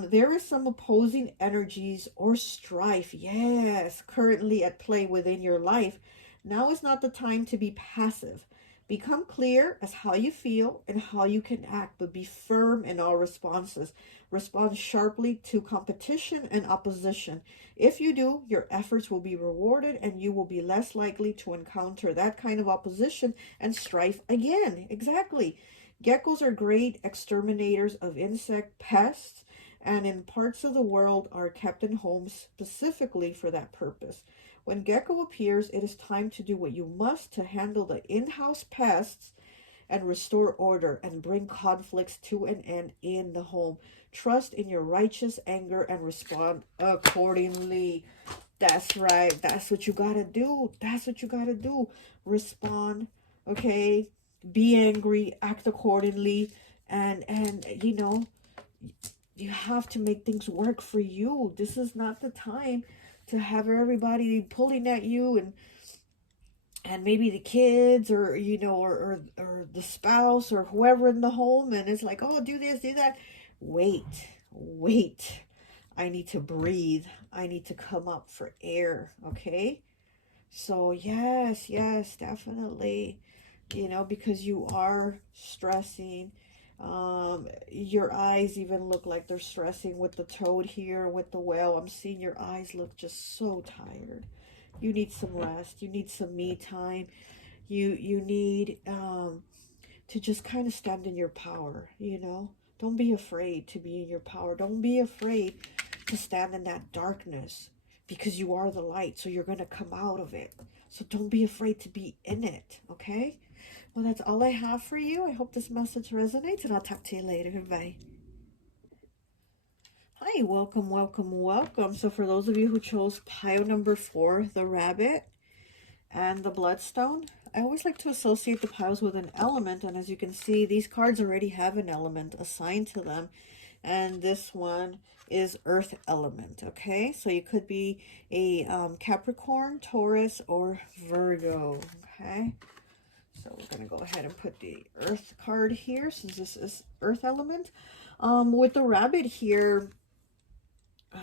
There is some opposing energies or strife, yes, currently at play within your life. Now is not the time to be passive. Become clear as how you feel and how you can act, but be firm in all responses. Respond sharply to competition and opposition. If you do, your efforts will be rewarded and you will be less likely to encounter that kind of opposition and strife again. Exactly. Geckos are great exterminators of insect pests, and in parts of the world are kept in homes specifically for that purpose. When gecko appears, it is time to do what you must to handle the in-house pests and restore order and bring conflicts to an end in the home. Trust in your righteous anger and respond accordingly. That's right. That's what you gotta do. That's what you gotta do. Respond, okay? Be angry, act accordingly, and you know, you have to make things work for you. This is not the time to have everybody pulling at you, and maybe the kids, or you know, or the spouse or whoever in the home, and it's like, oh, do this, do that. Wait. I need to breathe. I need to come up for air, okay? So yes, definitely. You know, because you are stressing. Your eyes even look like they're stressing with the toad here, with the whale. I'm seeing your eyes look just so tired. You need some rest. You need some me time. You need to just kind of stand in your power, you know. Don't be afraid to be in your power. Don't be afraid to stand in that darkness, because you are the light, so you're going to come out of it. So don't be afraid to be in it, okay? Well, that's all I have for you. I hope this message resonates, and I'll talk to you later. Bye. Hi, welcome, welcome, welcome. So for those of you who chose pile number 4, the rabbit and the bloodstone, I always like to associate the piles with an element, and as you can see, these cards already have an element assigned to them, and this one is earth element. Okay, so you could be a Capricorn, Taurus, or Virgo. Okay, so we're going to go ahead and put the earth card here, since this is earth element. With the rabbit here,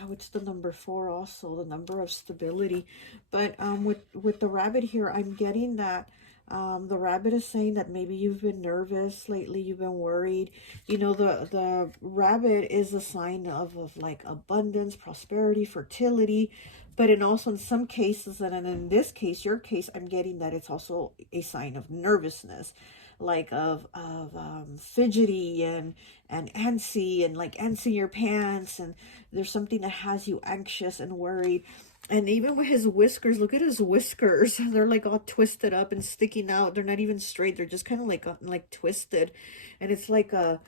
it's the number 4 also, the number of stability. But with the rabbit here, I'm getting that the rabbit is saying that maybe you've been nervous lately, you've been worried. You know, the rabbit is a sign of like abundance, prosperity, fertility. But also in some cases, and in this case, your case, I'm getting that it's also a sign of nervousness, like of fidgety and antsy, and like antsy your pants, and there's something that has you anxious and worried. And even with his whiskers, look at his whiskers. They're like all twisted up and sticking out. They're not even straight. They're just kind of like twisted. And it's like a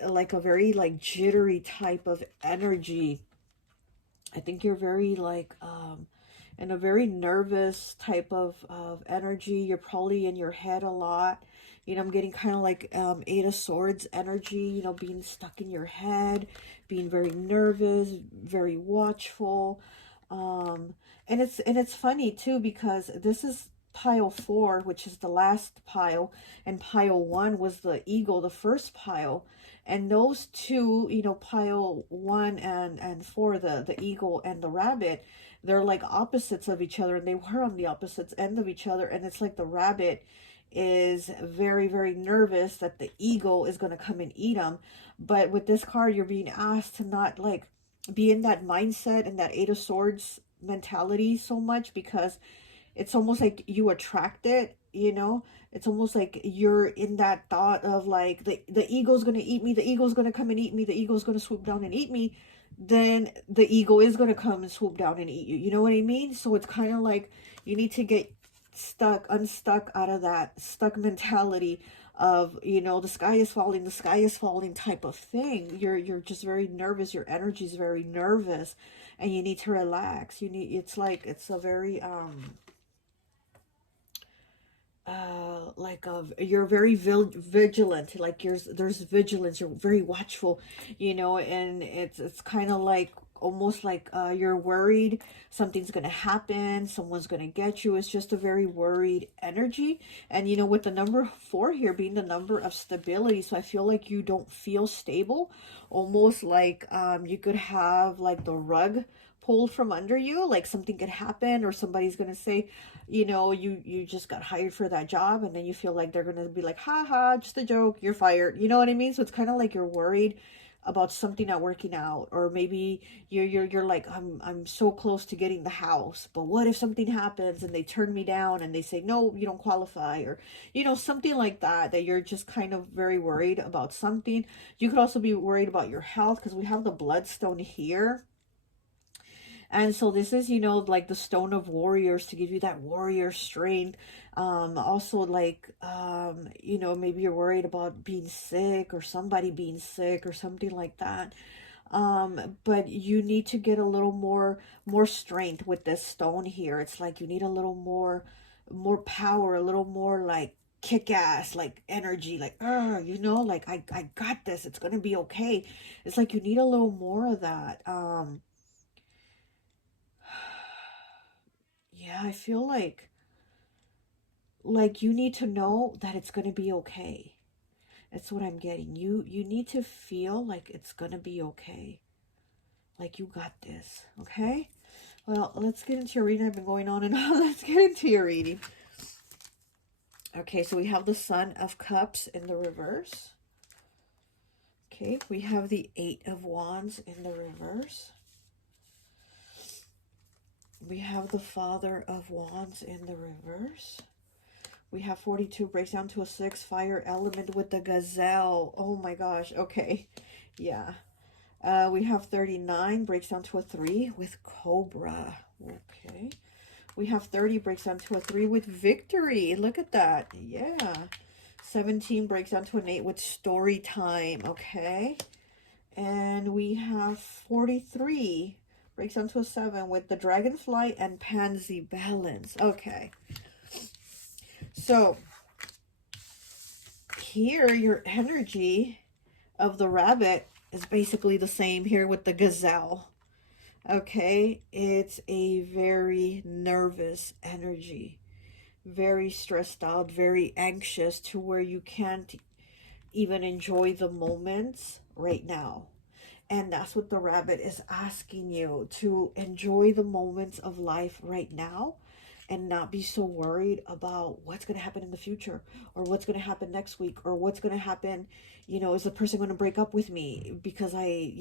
very like jittery type of energy. I think you're very like in a very nervous type of energy. You're probably in your head a lot. You know, I'm getting kind of like 8 of Swords energy, you know, being stuck in your head, being very nervous, very watchful. And it's funny too, because this is pile 4, which is the last pile, and pile 1 was the eagle, the first pile. And those two, you know, pile 1 and 4, the eagle and the rabbit, they're like opposites of each other, and they were on the opposites end of each other. And it's like the rabbit is very, very nervous that the eagle is going to come and eat him. But with this card, you're being asked to not like be in that mindset and that 8 of Swords mentality so much, because it's almost like you attract it, you know. It's almost like you're in that thought of like the eagle's going to eat me, the eagle's going to come and eat me, the eagle's going to swoop down and eat me. Then the eagle is going to come and swoop down and eat you. You know what I mean? So it's kind of like you need to get unstuck out of that stuck mentality of, you know, the sky is falling type of thing. You're just very nervous. Your energy is very nervous, and you need to relax. It's like, it's a very you're very vigilant, like there's vigilance, you're very watchful, you know. And it's kind of like almost like you're worried something's gonna happen, someone's gonna get you. It's just a very worried energy. And you know, with the number 4 here being the number of stability, so I feel like you don't feel stable, almost like you could have like the rug pulled from under you, like something could happen, or somebody's gonna say, you know, you just got hired for that job, and then you feel like they're gonna be like, ha ha, just a joke, you're fired. You know what I mean? So it's kind of like you're worried about something not working out, or maybe you're like, I'm so close to getting the house, but what if something happens and they turn me down and they say no, you don't qualify, or you know, something like that, that you're just kind of very worried about something. You could also be worried about your health, because we have the bloodstone here. And so this is, you know, like the stone of warriors, to give you that warrior strength. Also like, you know, maybe you're worried about being sick, or somebody being sick, or something like that. But you need to get a little more strength with this stone here. It's like you need a little more power, a little more like kick-ass like energy, like you know, like I got this, it's gonna be okay. It's like you need a little more of that. Yeah, I feel like you need to know that it's going to be okay. That's what I'm getting. You need to feel like it's going to be okay. Like you got this, okay? Well, let's get into your reading. I've been going on and on. Let's get into your reading. Okay, so we have the Sun of Cups in the reverse. Okay, we have the 8 of Wands in the reverse. We have the Father of Wands in the reverse. We have 42 breaks down to a 6. Fire element with the gazelle. Oh my gosh. Okay. Yeah. We have 39 breaks down to a 3 with cobra. Okay. We have 30 breaks down to a 3 with victory. Look at that. Yeah. 17 breaks down to an 8 with story time. Okay. And we have 43 breaks down to a 7 with the dragonfly and pansy balance. Okay. So here your energy of the rabbit is basically the same here with the gazelle. Okay. It's a very nervous energy. Very stressed out, very anxious, to where you can't even enjoy the moments right now. And that's what the rabbit is asking you, to enjoy the moments of life right now and not be so worried about what's going to happen in the future, or what's going to happen next week, or what's going to happen, you know, is the person going to break up with me because I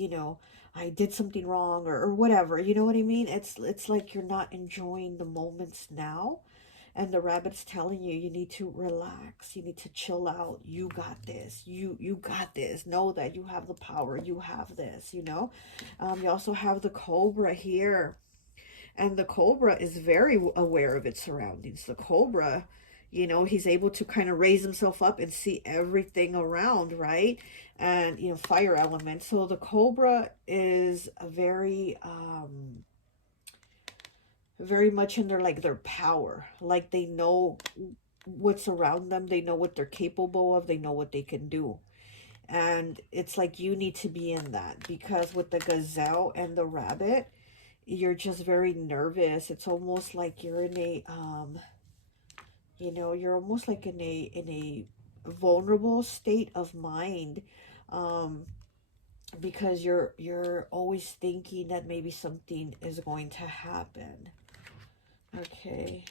did something wrong, or whatever, you know what I mean? It's like you're not enjoying the moments now. And the rabbit's telling you, you need to relax. You need to chill out. You got this. You got this. Know that you have the power. You have this, you know. You also have the cobra here. And the cobra is very aware of its surroundings. The cobra, you know, he's able to kind of raise himself up and see everything around, right? And, you know, fire element. So the cobra is a very much in their power. Like, they know what's around them, they know what they're capable of, they know what they can do. And it's like you need to be in that, because with the gazelle and the rabbit, you're just very nervous. It's almost like you're in a you know, you're almost like in a vulnerable state of mind, because you're always thinking that maybe something is going to happen. Okay.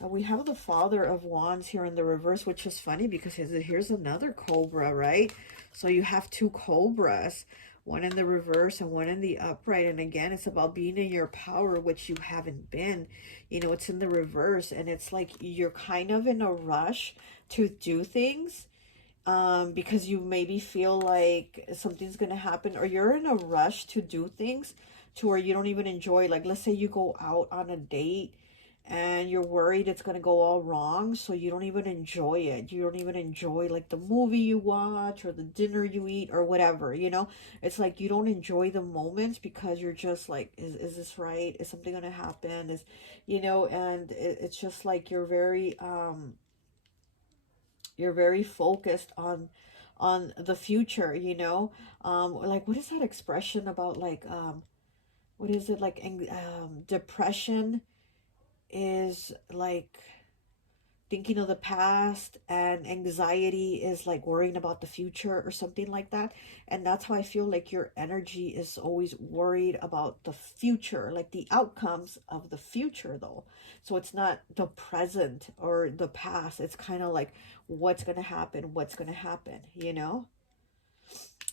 We have the Father of Wands here in the reverse, which is funny because here's another cobra, right? So you have two cobras, one in the reverse and one in the upright. And again, it's about being in your power, which you haven't been. You know, it's in the reverse, and it's like you're kind of in a rush to do things, because you maybe feel like something's going to happen, or you're in a rush to do things to where you don't even enjoy. Like, let's say you go out on a date and you're worried it's going to go all wrong, so you don't even enjoy it. You don't even enjoy, like, the movie you watch or the dinner you eat or whatever, you know? It's like you don't enjoy the moments because you're just like, is this right? Is something going to happen? Is, you know, and it's just like you're very focused on the future, you know? Like, what is that expression about, like, what is it, like, depression is like thinking of the past, and anxiety is like worrying about the future or something like that. And that's how I feel like your energy is always worried about the future, like the outcomes of the future, though. So it's not the present or the past. It's kind of like what's going to happen, you know?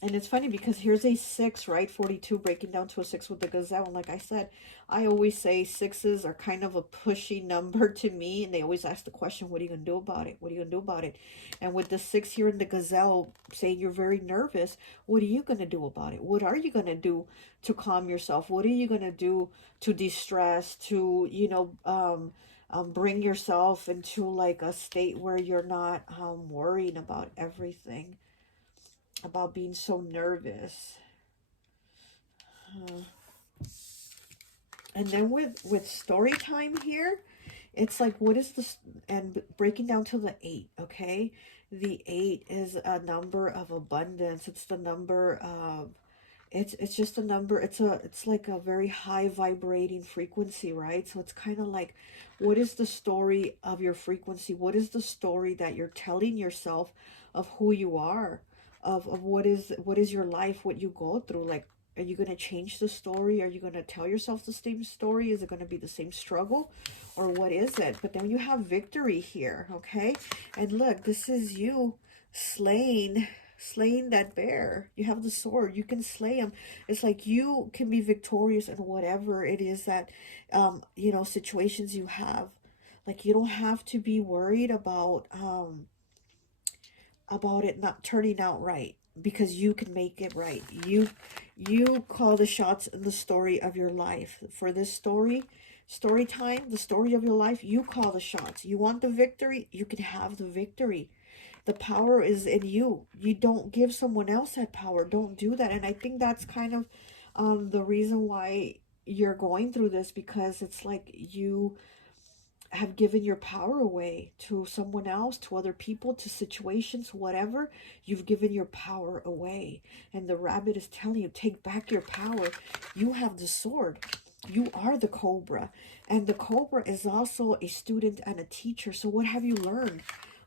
And it's funny because here's a 6, right? 42 breaking down to a 6 with the gazelle. And like I said, I always say 6s are kind of a pushy number to me. And they always ask the question, what are you going to do about it? What are you going to do about it? And with the 6 here in the gazelle saying you're very nervous, what are you going to do about it? What are you going to do to calm yourself? What are you going to do to de-stress, to, you know, bring yourself into like a state where you're not worrying about everything, about being so nervous. And then with story time here, it's like, what is this? And breaking down to the 8, okay? The 8 is a number of abundance. It's the number of, it's just a number. It's like a very high vibrating frequency, right? So it's kind of like, what is the story of your frequency? What is the story that you're telling yourself of who you are? Of what is your life, what you go through? Like, are you going to change the story? Are you going to tell yourself the same story? Is it going to be the same struggle, or what is it? But then you have victory here, okay? And look, this is you slaying that bear. You have the sword. You can slay him. It's like you can be victorious in whatever it is that you know, situations you have. Like, you don't have to be worried about it not turning out right, because you can make it right. You call the shots in the story of your life. For this story time, the story of your life, you call the shots. You want the victory, you can have the victory. The power is in you. You don't give someone else that power. Don't do that. And I think that's kind of the reason why you're going through this, because it's like you have given your power away to someone else, to other people, to situations, whatever. You've given your power away. And the rabbit is telling you, take back your power. You have the sword. You are the cobra. And the cobra is also a student and a teacher. So what have you learned?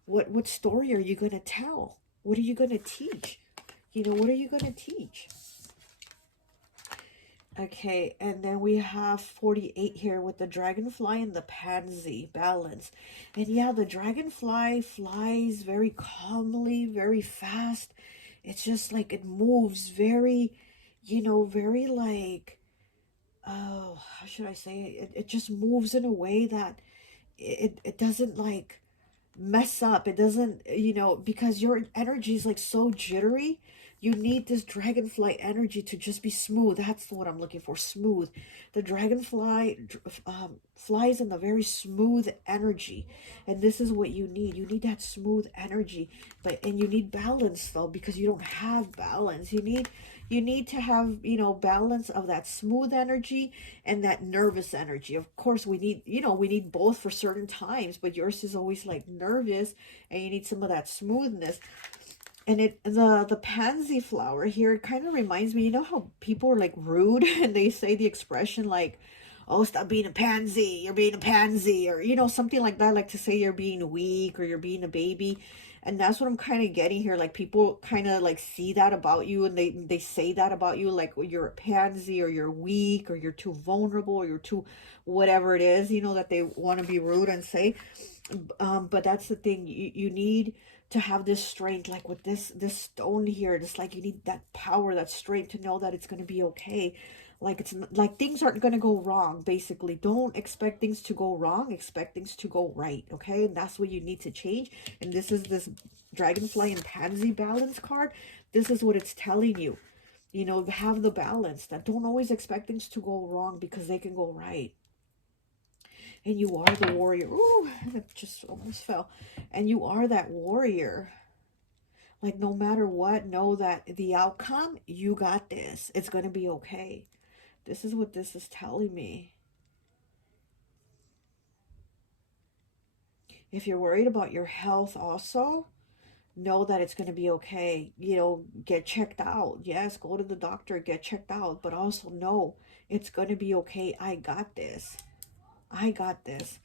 What story are you going to tell? What are you going to teach? You know, what are you going to teach? Okay, and then we have 48 here with the dragonfly and the pansy balance. And yeah, the dragonfly flies very calmly, very fast. It's just like it moves very, you know, very like, oh, how should I say it? It just moves in a way that it doesn't like mess up. It doesn't, you know, because your energy is like so jittery. You need this dragonfly energy to just be smooth. That's what I'm looking for, smooth. The dragonfly flies in a very smooth energy, and this is what you need. You need that smooth energy, and you need balance though, because you don't have balance. You need to have, you know, balance of that smooth energy and that nervous energy. Of course, we need, you know, we need both for certain times, but yours is always like nervous, and you need some of that smoothness. And the pansy flower here, it kind of reminds me, you know how people are like rude and they say the expression like, oh, stop being a pansy, you're being a pansy, or, you know, something like that, like to say you're being weak or you're being a baby. And that's what I'm kind of getting here. Like, people kind of like see that about you, and they say that about you, like, well, you're a pansy, or you're weak, or you're too vulnerable, or you're too whatever it is, you know, that they want to be rude and say. But that's the thing. You need to have this strength, like with this stone here. It's like you need that power, that strength to know that it's going to be okay. Like, it's like things aren't going to go wrong. Basically, don't expect things to go wrong, expect things to go right. Okay, and that's what you need to change. And this is this dragonfly and pansy balance card. This is what it's telling you. You know, have the balance. That don't always expect things to go wrong, because they can go right. And you are the warrior. Ooh, it just almost fell. And you are that warrior. Like, no matter what, know that the outcome, you got this. It's going to be okay. This is what this is telling me. If you're worried about your health also, know that it's going to be okay. You know, get checked out. Yes, go to the doctor, get checked out. But also know it's going to be okay. I got this. I got this.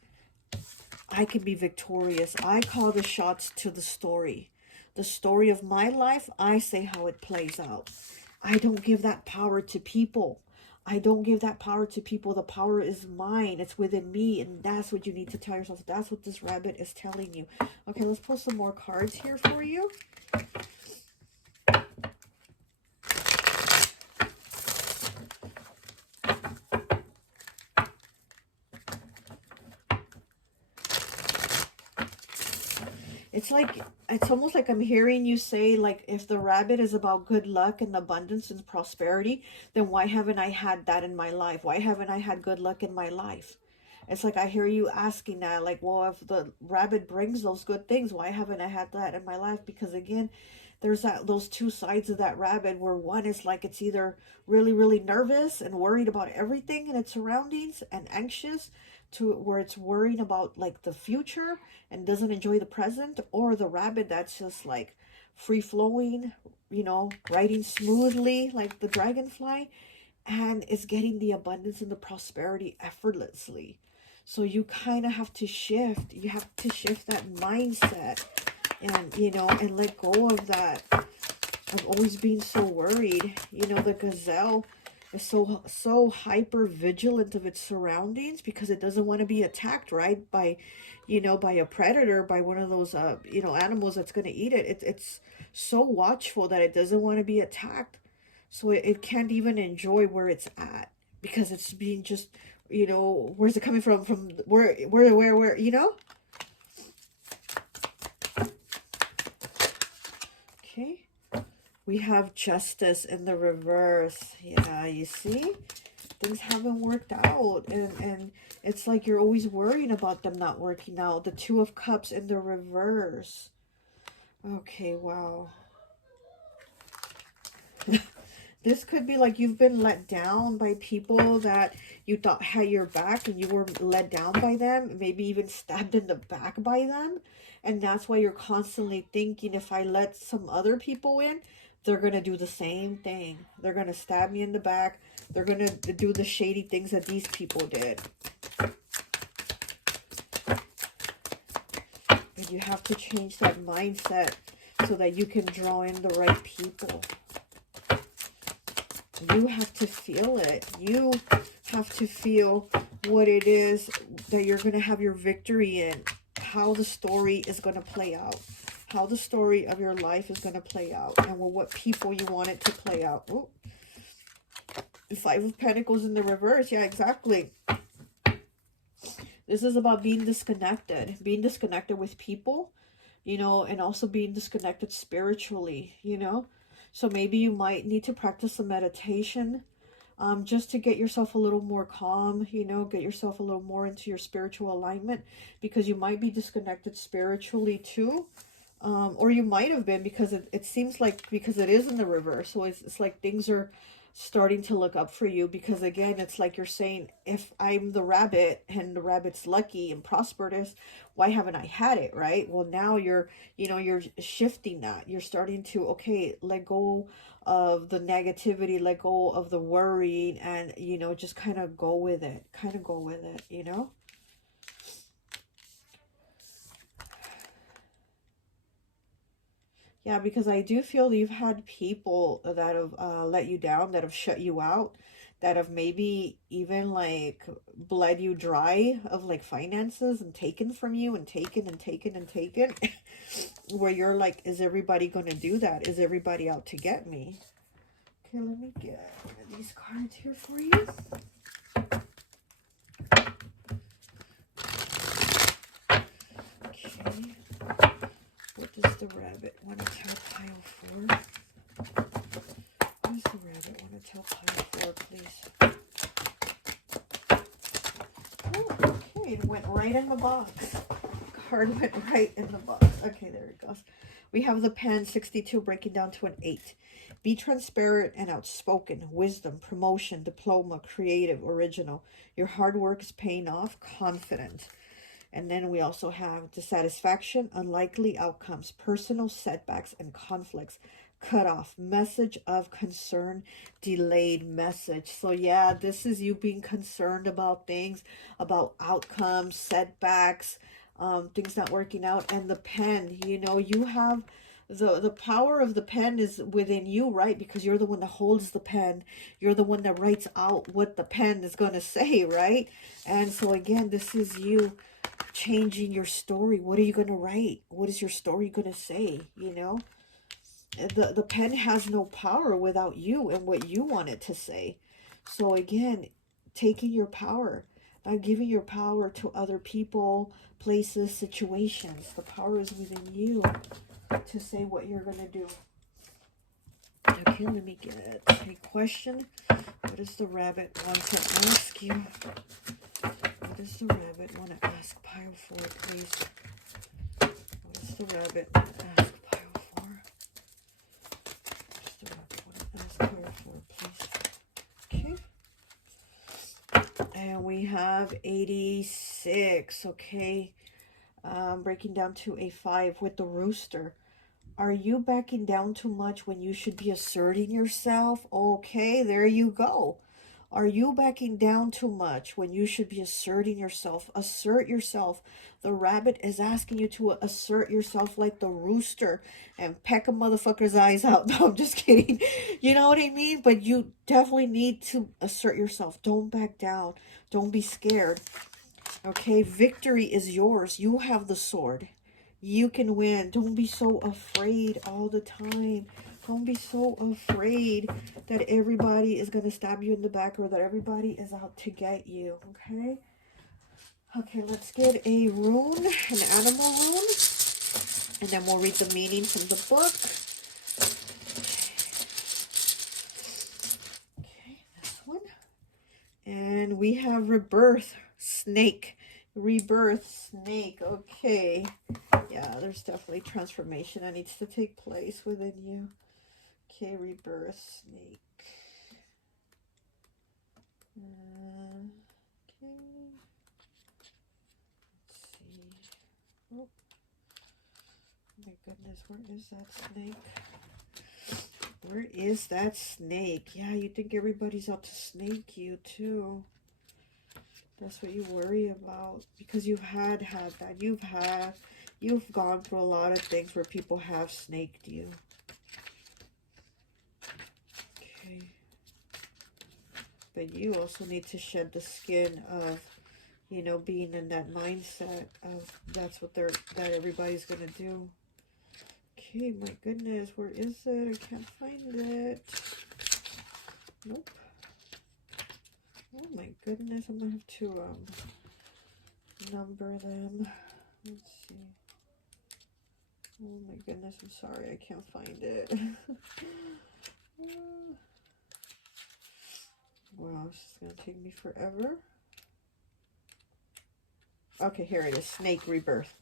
I can be victorious. I call the shots to the story. The story of my life, I say how it plays out. I don't give that power to people. I don't give that power to people. The power is mine. It's within me. And that's what you need to tell yourself. That's what this rabbit is telling you. Okay, let's pull some more cards here for you. It's like, it's almost like I'm hearing you say, like, if the rabbit is about good luck and abundance and prosperity, then why haven't I had that in my life? Why haven't I had good luck in my life? It's like I hear you asking that, like, well, if the rabbit brings those good things, why haven't I had that in my life? Because again, there's those two sides of that rabbit, where one is like, it's either really, really nervous and worried about everything in its surroundings and anxious, to where it's worrying about like the future and doesn't enjoy the present, or the rabbit that's just like free flowing, you know, riding smoothly like the dragonfly, and is getting the abundance and the prosperity effortlessly. So you kind of have to shift. You have to shift that mindset, and, you know, and let go of that. I've always been so worried. You know, the gazelle is so hyper vigilant of its surroundings, because it doesn't want to be attacked, right, by, you know, by a predator, by one of those you know, animals that's going to eat it. It's so watchful that it doesn't want to be attacked. So it can't even enjoy where it's at, because it's being just you know, where's it coming from? From where, you know? Okay. We have justice in the reverse. Yeah, you see? Things haven't worked out. And it's like you're always worrying about them not working out. The Two of Cups in the reverse. Okay, wow. This could be like you've been let down by people that you thought had your back, and you were let down by them, maybe even stabbed in the back by them. And that's why you're constantly thinking, if I let some other people in, they're going to do the same thing. They're going to stab me in the back. They're going to do the shady things that these people did. And you have to change that mindset so that you can draw in the right people. You have to feel it. You have to feel what it is that you're going to have your victory in. How the story is going to play out. How the story of your life is going to play out. And what people you want it to play out. Ooh. The Five of Pentacles in the reverse. Yeah, exactly. This is about being disconnected. Being disconnected with people, you know, and also being disconnected spiritually, you know. So maybe you might need to practice some meditation just to get yourself a little more calm, you know, get yourself a little more into your spiritual alignment, because you might be disconnected spiritually too. Or you might have been, because it seems like, because it is in the reverse. So it's like things are starting to look up for you, because again, it's like you're saying, if I'm the rabbit and the rabbit's lucky and prosperous, why haven't I had it, right? Well, now you're, you know, you're shifting that. You're starting to, okay, let go of the negativity, let go of the worrying, and, you know, just kind of go with it, you know? Yeah, because I do feel you've had people that have let you down, that have shut you out, that have maybe even like bled you dry of like finances, and taken from you, and taken and taken and taken, where you're like, is everybody going to do that? Is everybody out to get me? Okay, let me get these cards here for you. Okay. What does the rabbit want to tell pile 4? What does the rabbit want to tell pile 4, please? Oh, okay, it went right in the box. Card went right in the box. Okay, there it goes. We have the pen, 62, breaking down to an 8. Be transparent and outspoken. Wisdom, promotion, diploma, creative, original. Your hard work is paying off. Confident. And then we also have dissatisfaction, unlikely outcomes, personal setbacks and conflicts, cut off, message of concern, delayed message. So yeah, this is you being concerned about things, about outcomes, setbacks, things not working out. And the pen, you know, you have the power of the pen is within you, right? Because you're the one that holds the pen. You're the one that writes out what the pen is going to say, right? And so again, this is you changing your story. What are you going to write? What is your story going to say? You know, the pen has no power without you and what you want it to say. So again, taking your power, not giving your power to other people, places, situations. The power is within you to say what you're going to do. Okay, let me get a question. What does the rabbit want to ask you? What does the rabbit want to ask pile 4, please? What does the rabbit want to ask pile 4? What does the rabbit want to ask pile 4, please? Okay. And we have 86. Okay. Breaking down to a 5 with the rooster. Are you backing down too much when you should be asserting yourself? Okay, there you go. Are you backing down too much when you should be asserting yourself? Assert yourself. The rabbit is asking you to assert yourself like the rooster and peck a motherfucker's eyes out. No, I'm just kidding. You know what I mean? But you definitely need to assert yourself. Don't back down. Don't be scared. Okay, victory is yours. You have the sword. You can win. Don't be so afraid all the time. Don't be so afraid that everybody is going to stab you in the back or that everybody is out to get you, okay? Okay, let's get a rune, an animal rune, and then we'll read the meaning from the book. Okay, this one. And we have rebirth, snake. Rebirth, snake. Okay. Yeah, there's definitely transformation that needs to take place within you. Okay, rebirth, snake. Okay. Let's see. Oh my goodness, where is that snake? Where is that snake? Yeah, you think everybody's out to snake you too. That's what you worry about, because you've had that. You've gone through a lot of things where people have snaked you. Okay. But you also need to shed the skin of, you know, being in that mindset of that everybody's gonna do. Okay, my goodness, where is it? I can't find it. Nope. Oh my goodness, I'm gonna have to number them. Let's see. Oh my goodness, I'm sorry, I can't find it. Wow, this is gonna take me forever. Okay, here it is. Snake rebirth.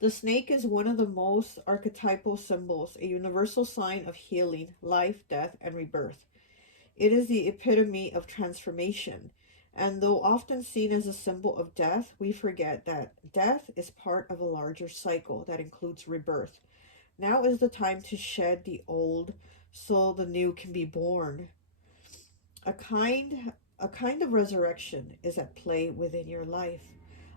The snake is one of the most archetypal symbols, a universal sign of healing, life, death, and rebirth. It is the epitome of transformation, and though often seen as a symbol of death, we forget that death is part of a larger cycle that includes rebirth. Now is the time to shed the old so the new can be born. A kind of resurrection is at play within your life.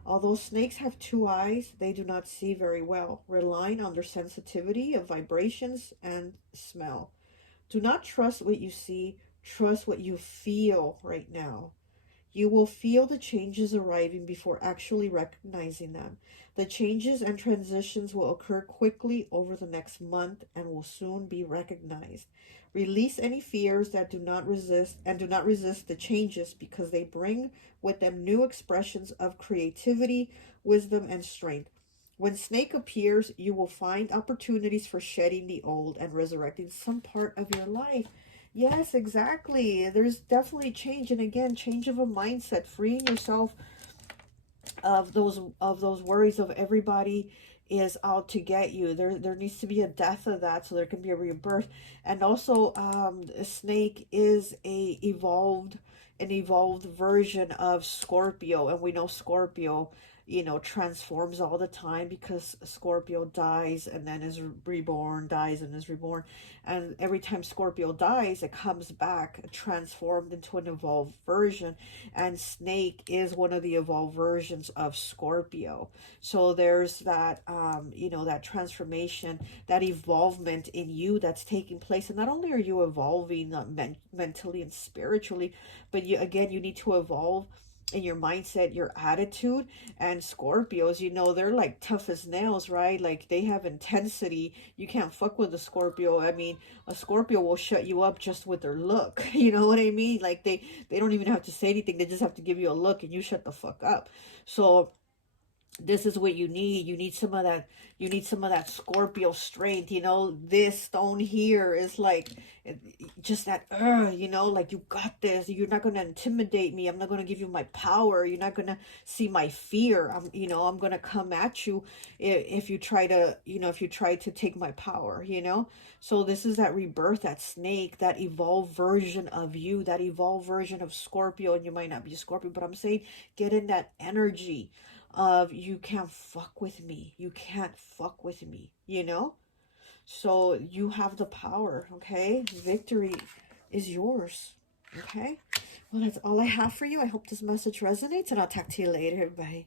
Although snakes have two eyes, they do not see very well, relying on their sensitivity of vibrations and smell. Do not trust what you see, trust what you feel right now. You will feel the changes arriving before actually recognizing them. The changes and transitions will occur quickly over the next month and will soon be recognized. Release any fears that do not resist the changes, because they bring with them new expressions of creativity, wisdom, and strength. When snake appears, you will find opportunities for shedding the old and resurrecting some part of your life. Yes, exactly. There's definitely change, and again, change of a mindset, freeing yourself of those worries of everybody is out to get you. There needs to be a death of that, so there can be a rebirth. And also, a snake is an evolved version of Scorpio, and we know Scorpio, you know, transforms all the time, because Scorpio dies and then is reborn, dies and is reborn. And every time Scorpio dies, it comes back transformed into an evolved version. And snake is one of the evolved versions of Scorpio. So there's that, you know, that transformation, that evolvement in you that's taking place. And not only are you evolving mentally and spiritually, but you need to evolve in your mindset, your attitude. And Scorpios, you know, they're like tough as nails, right? Like, they have intensity. You can't fuck with a Scorpio. I mean, a Scorpio will shut you up just with their look. You know what I mean? Like, they don't even have to say anything. They just have to give you a look and you shut the fuck up. So this is what you need. You need some of that Scorpio strength, you know. This stone here is like just that, you know, like, you got this. You're not going to intimidate me. I'm not going to give you my power. You're not going to see my fear. I'm going to come at you if you try to take my power, you know. So this is that rebirth, that snake, that evolved version of you, that evolved version of Scorpio. And you might not be a Scorpio, but I'm saying get in that energy of, you can't fuck with me. You can't fuck with me, you know? So you have the power, okay? Victory is yours, okay? Well, that's all I have for you. I hope this message resonates, and I'll talk to you later. Bye.